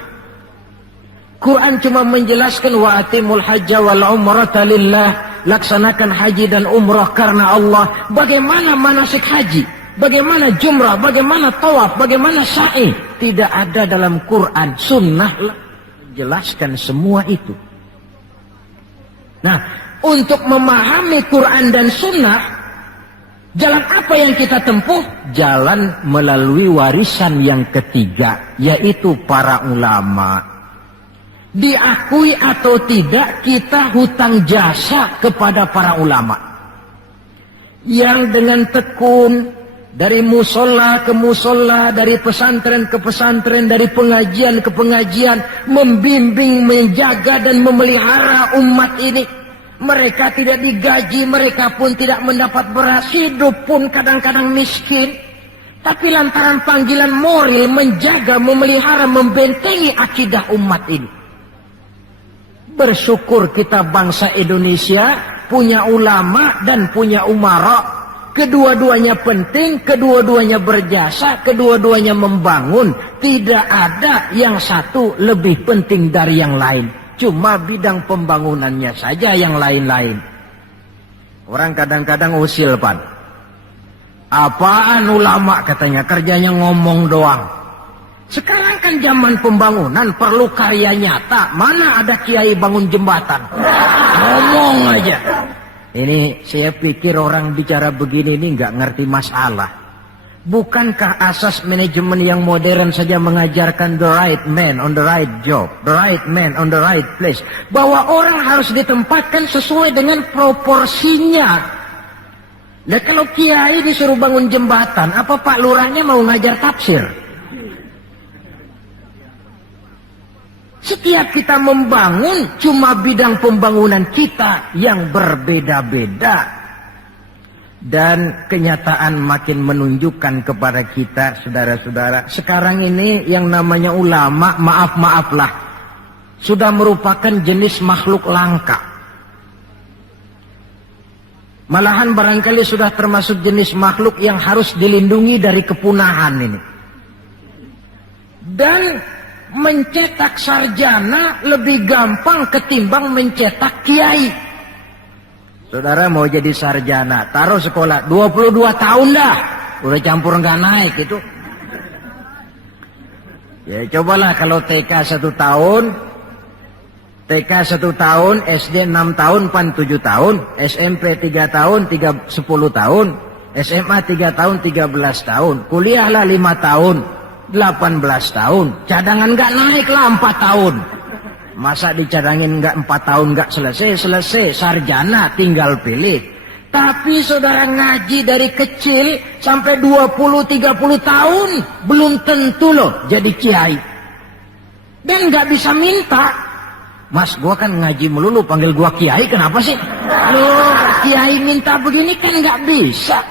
Quran cuma menjelaskan wa atimul hajja wal umrata lillah, laksanakan haji dan umrah karena Allah. Bagaimana manasik haji, bagaimana jumrah, bagaimana tawaf, bagaimana sa'i, tidak ada dalam Quran. Sunnah menjelaskan semua itu. Nah, untuk memahami Quran dan sunnah, jalan apa yang kita tempuh? Jalan melalui warisan yang ketiga, yaitu para ulama. Diakui atau tidak, kita hutang jasa kepada para ulama. Yang dengan tekun, dari musola ke musola, dari pesantren ke pesantren, dari pengajian ke pengajian, membimbing, menjaga dan memelihara umat ini. Mereka tidak digaji, mereka pun tidak mendapat beras, hidup pun kadang-kadang miskin. Tapi lantaran panggilan moral menjaga, memelihara, membentengi akidah umat ini. Bersyukur kita bangsa Indonesia punya ulama dan punya umara. Kedua-duanya penting, kedua-duanya berjasa, kedua-duanya membangun. Tidak ada yang satu lebih penting dari yang lain. Cuma bidang pembangunannya saja yang lain-lain. Orang kadang-kadang usil, Pan. Apaan ulama katanya, kerjanya ngomong doang. Sekarang kan zaman pembangunan, perlu karya nyata. Mana ada kiai bangun jembatan? Ngomong aja. Ini saya pikir orang bicara begini ini nggak ngerti masalah. Bukankah asas manajemen yang modern saja mengajarkan the right man on the right job, the right man on the right place, bahwa orang harus ditempatkan sesuai dengan proporsinya. Nah, kalau kiai disuruh bangun jembatan, apa Pak Lurahnya mau ngajar tafsir? Setiap kita membangun, cuma bidang pembangunan kita yang berbeda-beda. Dan kenyataan makin menunjukkan kepada kita, saudara-saudara, sekarang ini yang namanya ulama, maaf-maaflah, sudah merupakan jenis makhluk langka. Malahan barangkali sudah termasuk jenis makhluk yang harus dilindungi dari kepunahan ini. Dan mencetak sarjana lebih gampang ketimbang mencetak kiai. Saudara mau jadi sarjana, taruh sekolah 22 tahun dah, udah campur nggak naik itu. Ya cobalah kalau TK 1 tahun, TK 1 tahun, SD 6 tahun, PAN 7 tahun, SMP 3 tahun, 10 tahun, SMA 3 tahun, 13 tahun, kuliahlah 5 tahun, 18 tahun, cadangan nggak naik lah 4 tahun. Masa dicadangin nggak 4 tahun nggak selesai, sarjana tinggal pilih. Tapi saudara ngaji dari kecil sampai 20-30 tahun belum tentu loh jadi kiai. Dan nggak bisa minta. Mas, gua kan ngaji melulu, panggil gua kiai, kenapa sih? Loh, kiai minta begini kan nggak bisa.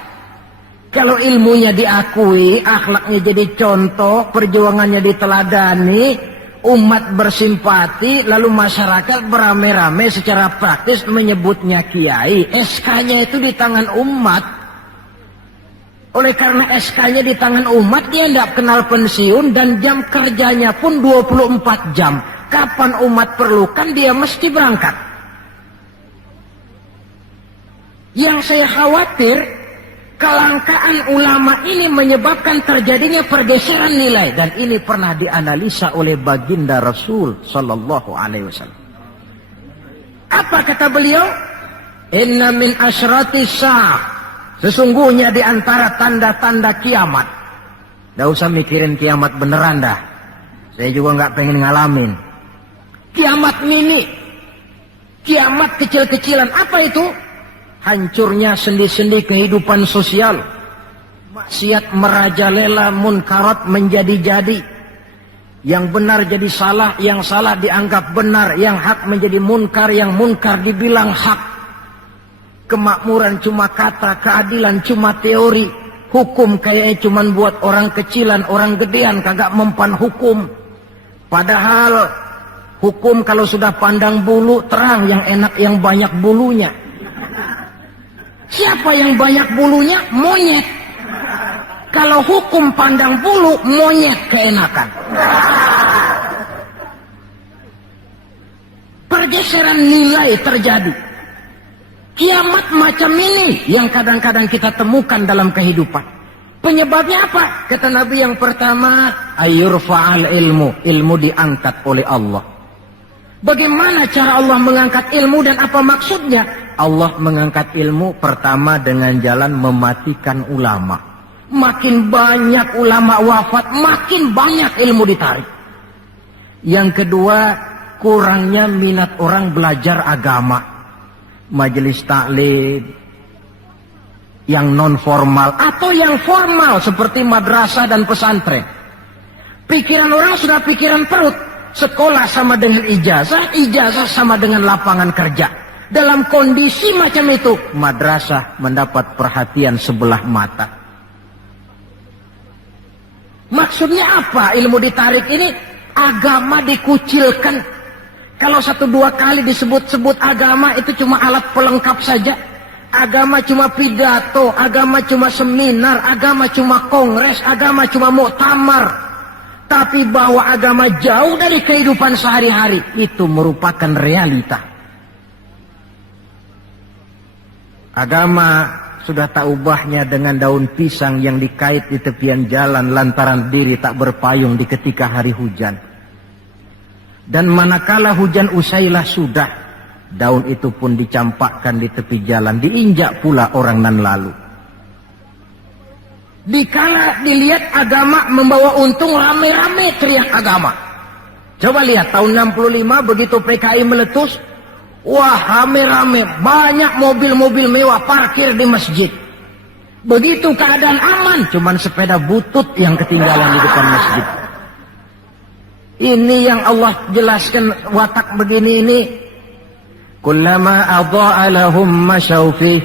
Kalau ilmunya diakui, akhlaknya jadi contoh, perjuangannya diteladani, umat bersimpati, lalu masyarakat beramai-ramai secara praktis menyebutnya kiai. SK-nya itu di tangan umat. Oleh karena SK-nya di tangan umat, dia tidak kenal pensiun dan jam kerjanya pun 24 jam. Kapan umat perlukan, dia mesti berangkat. Yang saya khawatir, kelangkaan ulama ini menyebabkan terjadinya pergeseran nilai, dan ini pernah dianalisa oleh baginda Rasul sallallahu alaihi wasallam. Apa kata beliau? Inna min asyratis sa'ah, sesungguhnya di antara tanda-tanda kiamat. Nggak usah mikirin kiamat beneran dah, saya juga nggak pengen ngalamin. Kiamat mini, kiamat kecil-kecilan. Apa itu? Hancurnya sendi-sendi kehidupan sosial, maksiat merajalela, munkarat menjadi-jadi, yang benar jadi salah, yang salah dianggap benar, yang hak menjadi munkar, yang munkar dibilang hak. Kemakmuran cuma kata, keadilan cuma teori, hukum kayaknya cuma buat orang kecilan, orang gedean kagak mempan hukum. Padahal hukum kalau sudah pandang bulu terang, yang enak yang banyak bulunya. Siapa yang banyak bulunya? Monyet. Kalau hukum pandang bulu, monyet keenakan. Pergeseran nilai terjadi. Kiamat macam ini yang kadang-kadang kita temukan dalam kehidupan. Penyebabnya apa? Kata Nabi yang pertama, ayyurfa'al ilmu. Ilmu diangkat oleh Allah. Bagaimana cara Allah mengangkat ilmu dan apa maksudnya? Allah mengangkat ilmu pertama dengan jalan mematikan ulama. Makin banyak ulama wafat, makin banyak ilmu ditarik. Yang kedua, kurangnya minat orang belajar agama. Majelis taklim yang non formal atau yang formal seperti madrasah dan pesantren. Pikiran orang sudah pikiran perut. Sekolah sama dengan ijazah, ijazah sama dengan lapangan kerja. Dalam kondisi macam itu, madrasah mendapat perhatian sebelah mata. Maksudnya apa ilmu ditarik ini? Agama dikucilkan. Kalau 1-2 kali disebut-sebut agama, itu cuma alat pelengkap saja. Agama cuma pidato, agama cuma seminar, agama cuma kongres, agama cuma muktamar. Tapi bahwa agama jauh dari kehidupan sehari-hari, itu merupakan realita. Agama sudah tak ubahnya dengan daun pisang yang dikait di tepian jalan lantaran diri tak berpayung di ketika hari hujan. Dan manakala hujan usailah sudah, daun itu pun dicampakkan di tepi jalan, diinjak pula orang nan lalu. Dikala dilihat agama membawa untung, rame-rame teriak agama. Coba lihat tahun 65 begitu PKI meletus, wah rame-rame, banyak mobil-mobil mewah parkir di masjid. Begitu keadaan aman, cuman sepeda butut yang ketinggalan di depan masjid. Ini yang Allah jelaskan watak begini ini. Kullama adha'a lahum masyaw fihi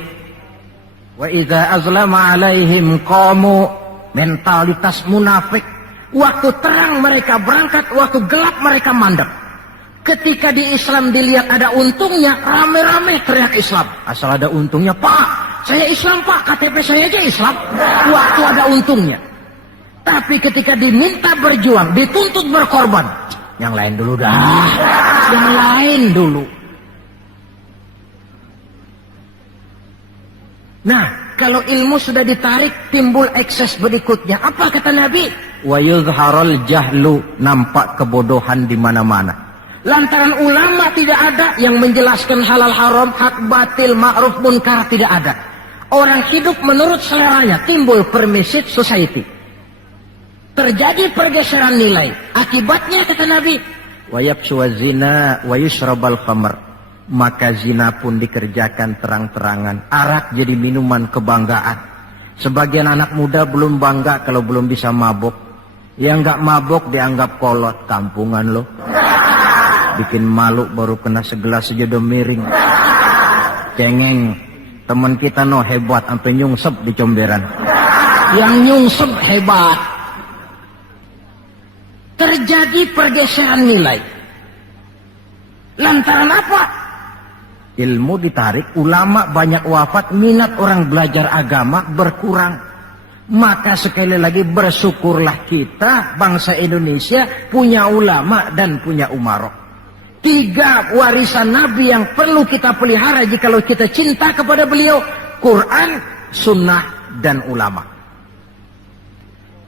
wa idza azlama alaihim qamu. Mentalitas munafik. Waktu terang mereka berangkat, waktu gelap mereka mandek. Ketika di Islam dilihat ada untungnya, rame-rame teriak Islam. Asal ada untungnya, Pak, saya Islam Pak, KTP saya aja Islam. Waktu ada untungnya. Tapi ketika diminta berjuang, dituntut berkorban, yang lain dulu dah, yang lain dulu. Nah, kalau ilmu sudah ditarik, timbul ekses berikutnya. Apa kata Nabi? Wa yuzharul jahlu, nampak kebodohan di mana-mana. Lantaran ulama tidak ada yang menjelaskan halal haram, hak batil, ma'ruf munkar, tidak ada. Orang hidup menurut seleranya, timbul permissive society. Terjadi pergeseran nilai. Akibatnya kata Nabi, wa yafshu zina wa yushrabal khamr. Maka zina pun dikerjakan terang-terangan. Arak jadi minuman kebanggaan. Sebagian anak muda belum bangga kalau belum bisa mabok. Yang nggak mabok dianggap kolot. Kampungan lo. Bikin malu baru kena segelas sejodoh miring. Cengeng. Teman kita no hebat sampai nyungsep di comberan. Yang nyungsep hebat. Terjadi pergeseran nilai. Lantaran apa? Ilmu ditarik, ulama banyak wafat, minat orang belajar agama berkurang. Maka sekali lagi bersyukurlah kita, bangsa Indonesia, punya ulama dan punya umarok. 3 warisan Nabi yang perlu kita pelihara jikalau kita cinta kepada beliau. Quran, sunnah, dan ulama.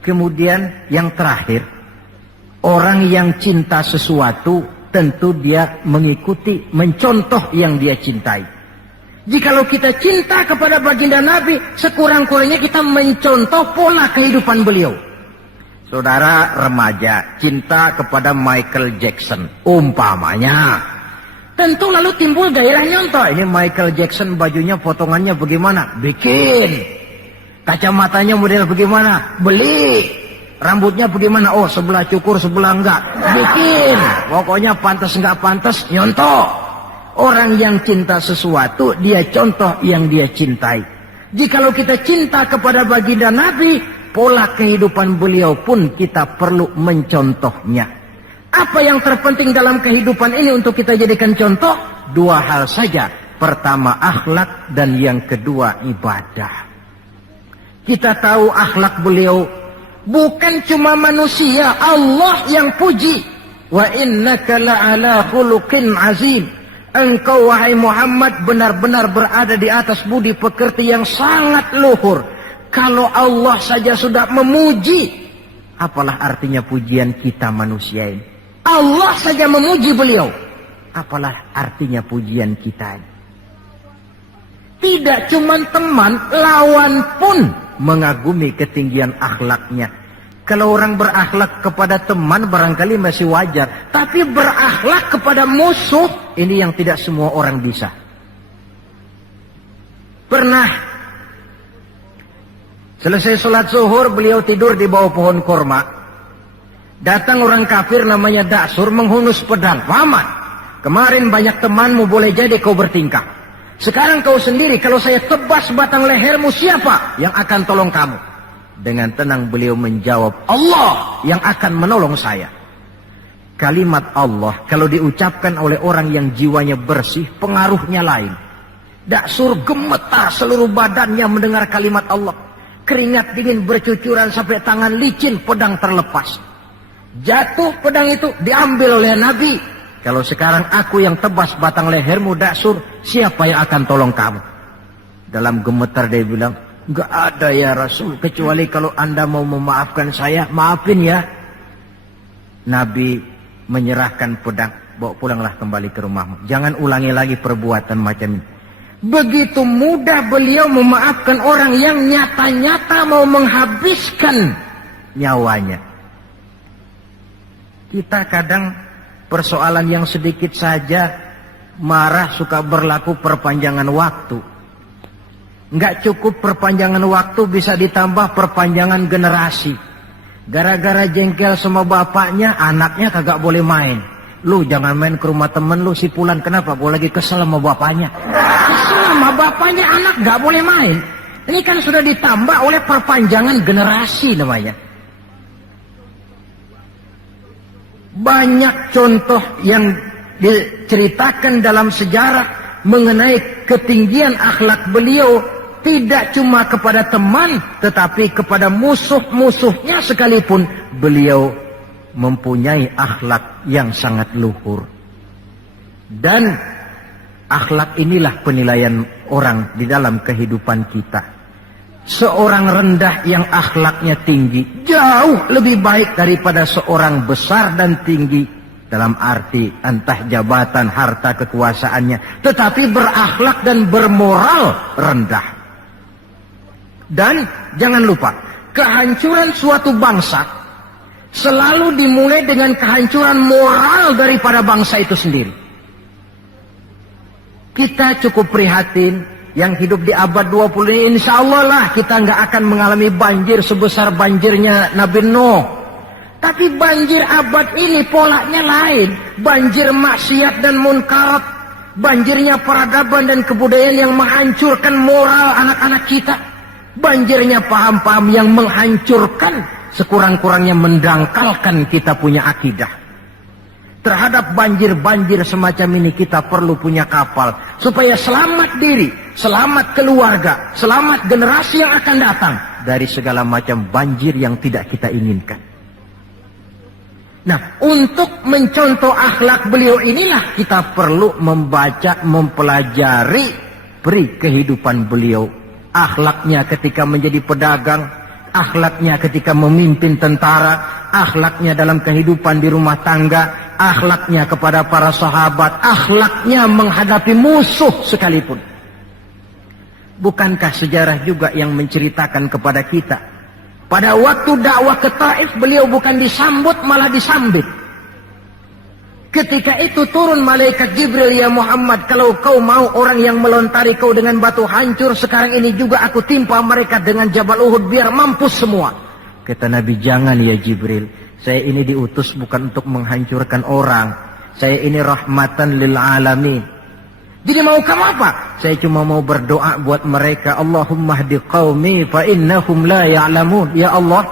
Kemudian yang terakhir, orang yang cinta sesuatu, tentu dia mengikuti, mencontoh yang dia cintai. Jikalau kita cinta kepada baginda Nabi, sekurang-kurangnya kita mencontoh pola kehidupan beliau. Saudara remaja, cinta kepada Michael Jackson, umpamanya. Tentu lalu timbul gairah nyontoh. Ini Michael Jackson, bajunya potongannya bagaimana? Bikin. Kacamatanya model bagaimana? Beli. Rambutnya bagaimana? Oh, sebelah cukur, sebelah enggak. Bikin. Pokoknya pantas enggak pantas, nyontoh. Orang yang cinta sesuatu, dia contoh yang dia cintai. Jikalau kita cinta kepada baginda Nabi, pola kehidupan beliau pun kita perlu mencontohnya. Apa yang terpenting dalam kehidupan ini untuk kita jadikan contoh? 2 hal saja. Pertama, akhlak, dan yang kedua, ibadah. Kita tahu akhlak beliau bukan cuma manusia, Allah yang puji. Wa innaka la'ala khuluqin azim. Engkau wahai Muhammad benar-benar berada di atas budi pekerti yang sangat luhur. Kalau Allah saja sudah memuji, apalah artinya pujian kita manusia ini? Allah saja memuji beliau, apalah artinya pujian kita ini? Tidak cuma teman, lawan pun mengagumi ketinggian akhlaknya. Kalau orang berakhlak kepada teman barangkali masih wajar, tapi berakhlak kepada musuh, ini yang tidak semua orang bisa. Pernah selesai sholat zuhur, beliau tidur di bawah pohon korma. Datang orang kafir namanya Da'sur menghunus pedang. Muhammad, kemarin banyak temanmu, boleh jadi kau bertingkah. Sekarang kau sendiri, kalau saya tebas batang lehermu, siapa yang akan tolong kamu? Dengan tenang beliau menjawab, Allah yang akan menolong saya. Kalimat Allah kalau diucapkan oleh orang yang jiwanya bersih, pengaruhnya lain. Da'sur gemetar seluruh badannya mendengar kalimat Allah. Keringat dingin bercucuran sampai tangan licin, pedang terlepas. Jatuh pedang itu, diambil oleh Nabi. Kalau sekarang aku yang tebas batang lehermu Da'sur, siapa yang akan tolong kamu? Dalam gemetar dia bilang, enggak ada ya Rasul, kecuali kalau Anda mau memaafkan saya, maafin ya. Nabi menyerahkan pedang, bawa pulanglah kembali ke rumahmu. Jangan ulangi lagi perbuatan macam ini. Begitu mudah beliau memaafkan orang yang nyata-nyata mau menghabiskan nyawanya. Kita kadang persoalan yang sedikit saja marah, suka berlaku perpanjangan waktu. Enggak cukup perpanjangan waktu, bisa ditambah perpanjangan generasi. Gara-gara jengkel sama bapaknya, anaknya kagak boleh main. Lu jangan main ke rumah temen lu, si Pulan kenapa? Gua lagi kesel sama bapaknya. Kesel sama bapaknya, anak gak boleh main. Ini kan sudah ditambah oleh perpanjangan generasi namanya. Banyak contoh yang diceritakan dalam sejarah mengenai ketinggian akhlak beliau, tidak cuma kepada teman, tetapi kepada musuh-musuhnya sekalipun, beliau mempunyai akhlak yang sangat luhur. Dan akhlak inilah penilaian orang di dalam kehidupan kita. Seorang rendah yang akhlaknya tinggi jauh lebih baik daripada seorang besar dan tinggi, dalam arti entah jabatan, harta, kekuasaannya, tetapi berakhlak dan bermoral rendah. Dan jangan lupa, kehancuran suatu bangsa selalu dimulai dengan kehancuran moral daripada bangsa itu sendiri. Kita cukup prihatin yang hidup di abad 20 ini, insya Allah lah kita nggak akan mengalami banjir sebesar banjirnya Nabi Nuh. Tapi banjir abad ini polanya lain. Banjir maksiat dan munkarat, banjirnya peradaban dan kebudayaan yang menghancurkan moral anak-anak kita, banjirnya paham-paham yang menghancurkan, sekurang-kurangnya mendangkalkan kita punya akidah. Terhadap banjir-banjir semacam ini kita perlu punya kapal supaya selamat diri, selamat keluarga, selamat generasi yang akan datang dari segala macam banjir yang tidak kita inginkan. Nah, untuk mencontoh akhlak beliau inilah kita perlu membaca, mempelajari peri kehidupan beliau. Akhlaknya ketika menjadi pedagang, akhlaknya ketika memimpin tentara, akhlaknya dalam kehidupan di rumah tangga, akhlaknya kepada para sahabat, akhlaknya menghadapi musuh sekalipun. Bukankah sejarah juga yang menceritakan kepada kita, pada waktu dakwah ke Taif beliau bukan disambut malah disambit. Ketika itu turun malaikat Jibril, ya Muhammad, kalau kau mau orang yang melontari kau dengan batu hancur, sekarang ini juga aku timpa mereka dengan Jabal Uhud biar mampus semua. Kata Nabi, jangan ya Jibril, saya ini diutus bukan untuk menghancurkan orang, saya ini rahmatan lil alamin. Jadi mau kamu apa? Saya cuma mau berdoa buat mereka. Allahumma hdi qaumi fa innahum la ya'lamun. Ya Allah,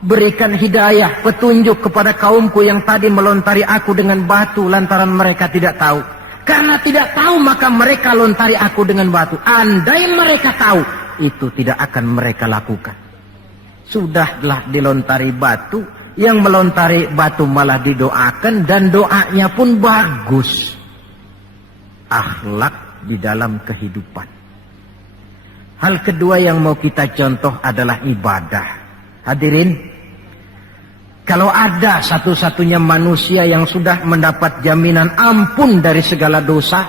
berikan hidayah, petunjuk kepada kaumku yang tadi melontari aku dengan batu lantaran mereka tidak tahu. Karena tidak tahu maka mereka lontari aku dengan batu. Andai mereka tahu, itu tidak akan mereka lakukan. Sudahlah dilontari batu, yang melontari batu malah didoakan dan doanya pun bagus. Akhlak di dalam kehidupan. Hal kedua yang mau kita contoh adalah ibadah. Hadirin, kalau ada satu-satunya manusia yang sudah mendapat jaminan ampun dari segala dosa,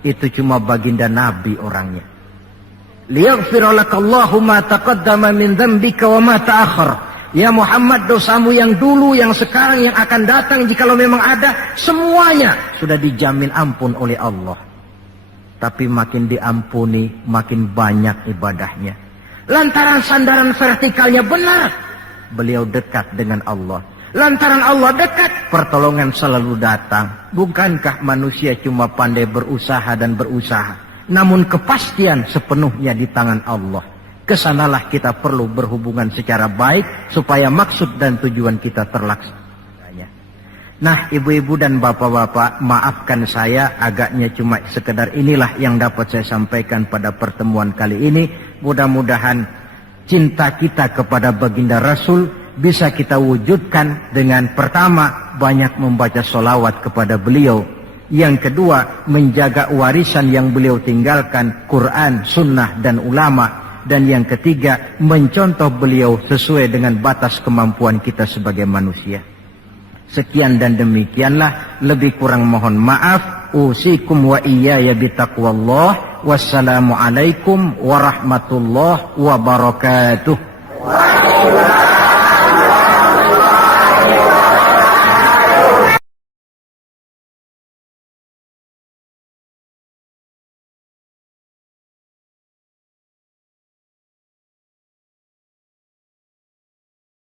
itu cuma baginda Nabi orangnya. Liyaghfira lakallahu ma taqaddama min dzambika wa ma ta'akhkhar. Ya Muhammad, dosamu yang dulu, yang sekarang, yang akan datang, jikalau memang ada, semuanya sudah dijamin ampun oleh Allah. Tapi makin diampuni, makin banyak ibadahnya. Lantaran sandaran vertikalnya benar, beliau dekat dengan Allah. Lantaran Allah dekat, pertolongan selalu datang. Bukankah manusia cuma pandai berusaha dan berusaha, namun kepastian sepenuhnya di tangan Allah. Kesanalah kita perlu berhubungan secara baik supaya maksud dan tujuan kita terlaksana. Nah, ibu-ibu dan bapak-bapak, maafkan saya agaknya cuma sekedar inilah yang dapat saya sampaikan pada pertemuan kali ini. Mudah-mudahan cinta kita kepada baginda Rasul bisa kita wujudkan dengan pertama, banyak membaca sholawat kepada beliau. Yang kedua, menjaga warisan yang beliau tinggalkan, Quran, sunnah, dan ulama. Dan yang ketiga, mencontoh beliau sesuai dengan batas kemampuan kita sebagai manusia. Sekian dan demikianlah, lebih kurang mohon maaf. Usikum wa iyaya bitaqwallah. Wassalamualaikum warahmatullahi wabarakatuh.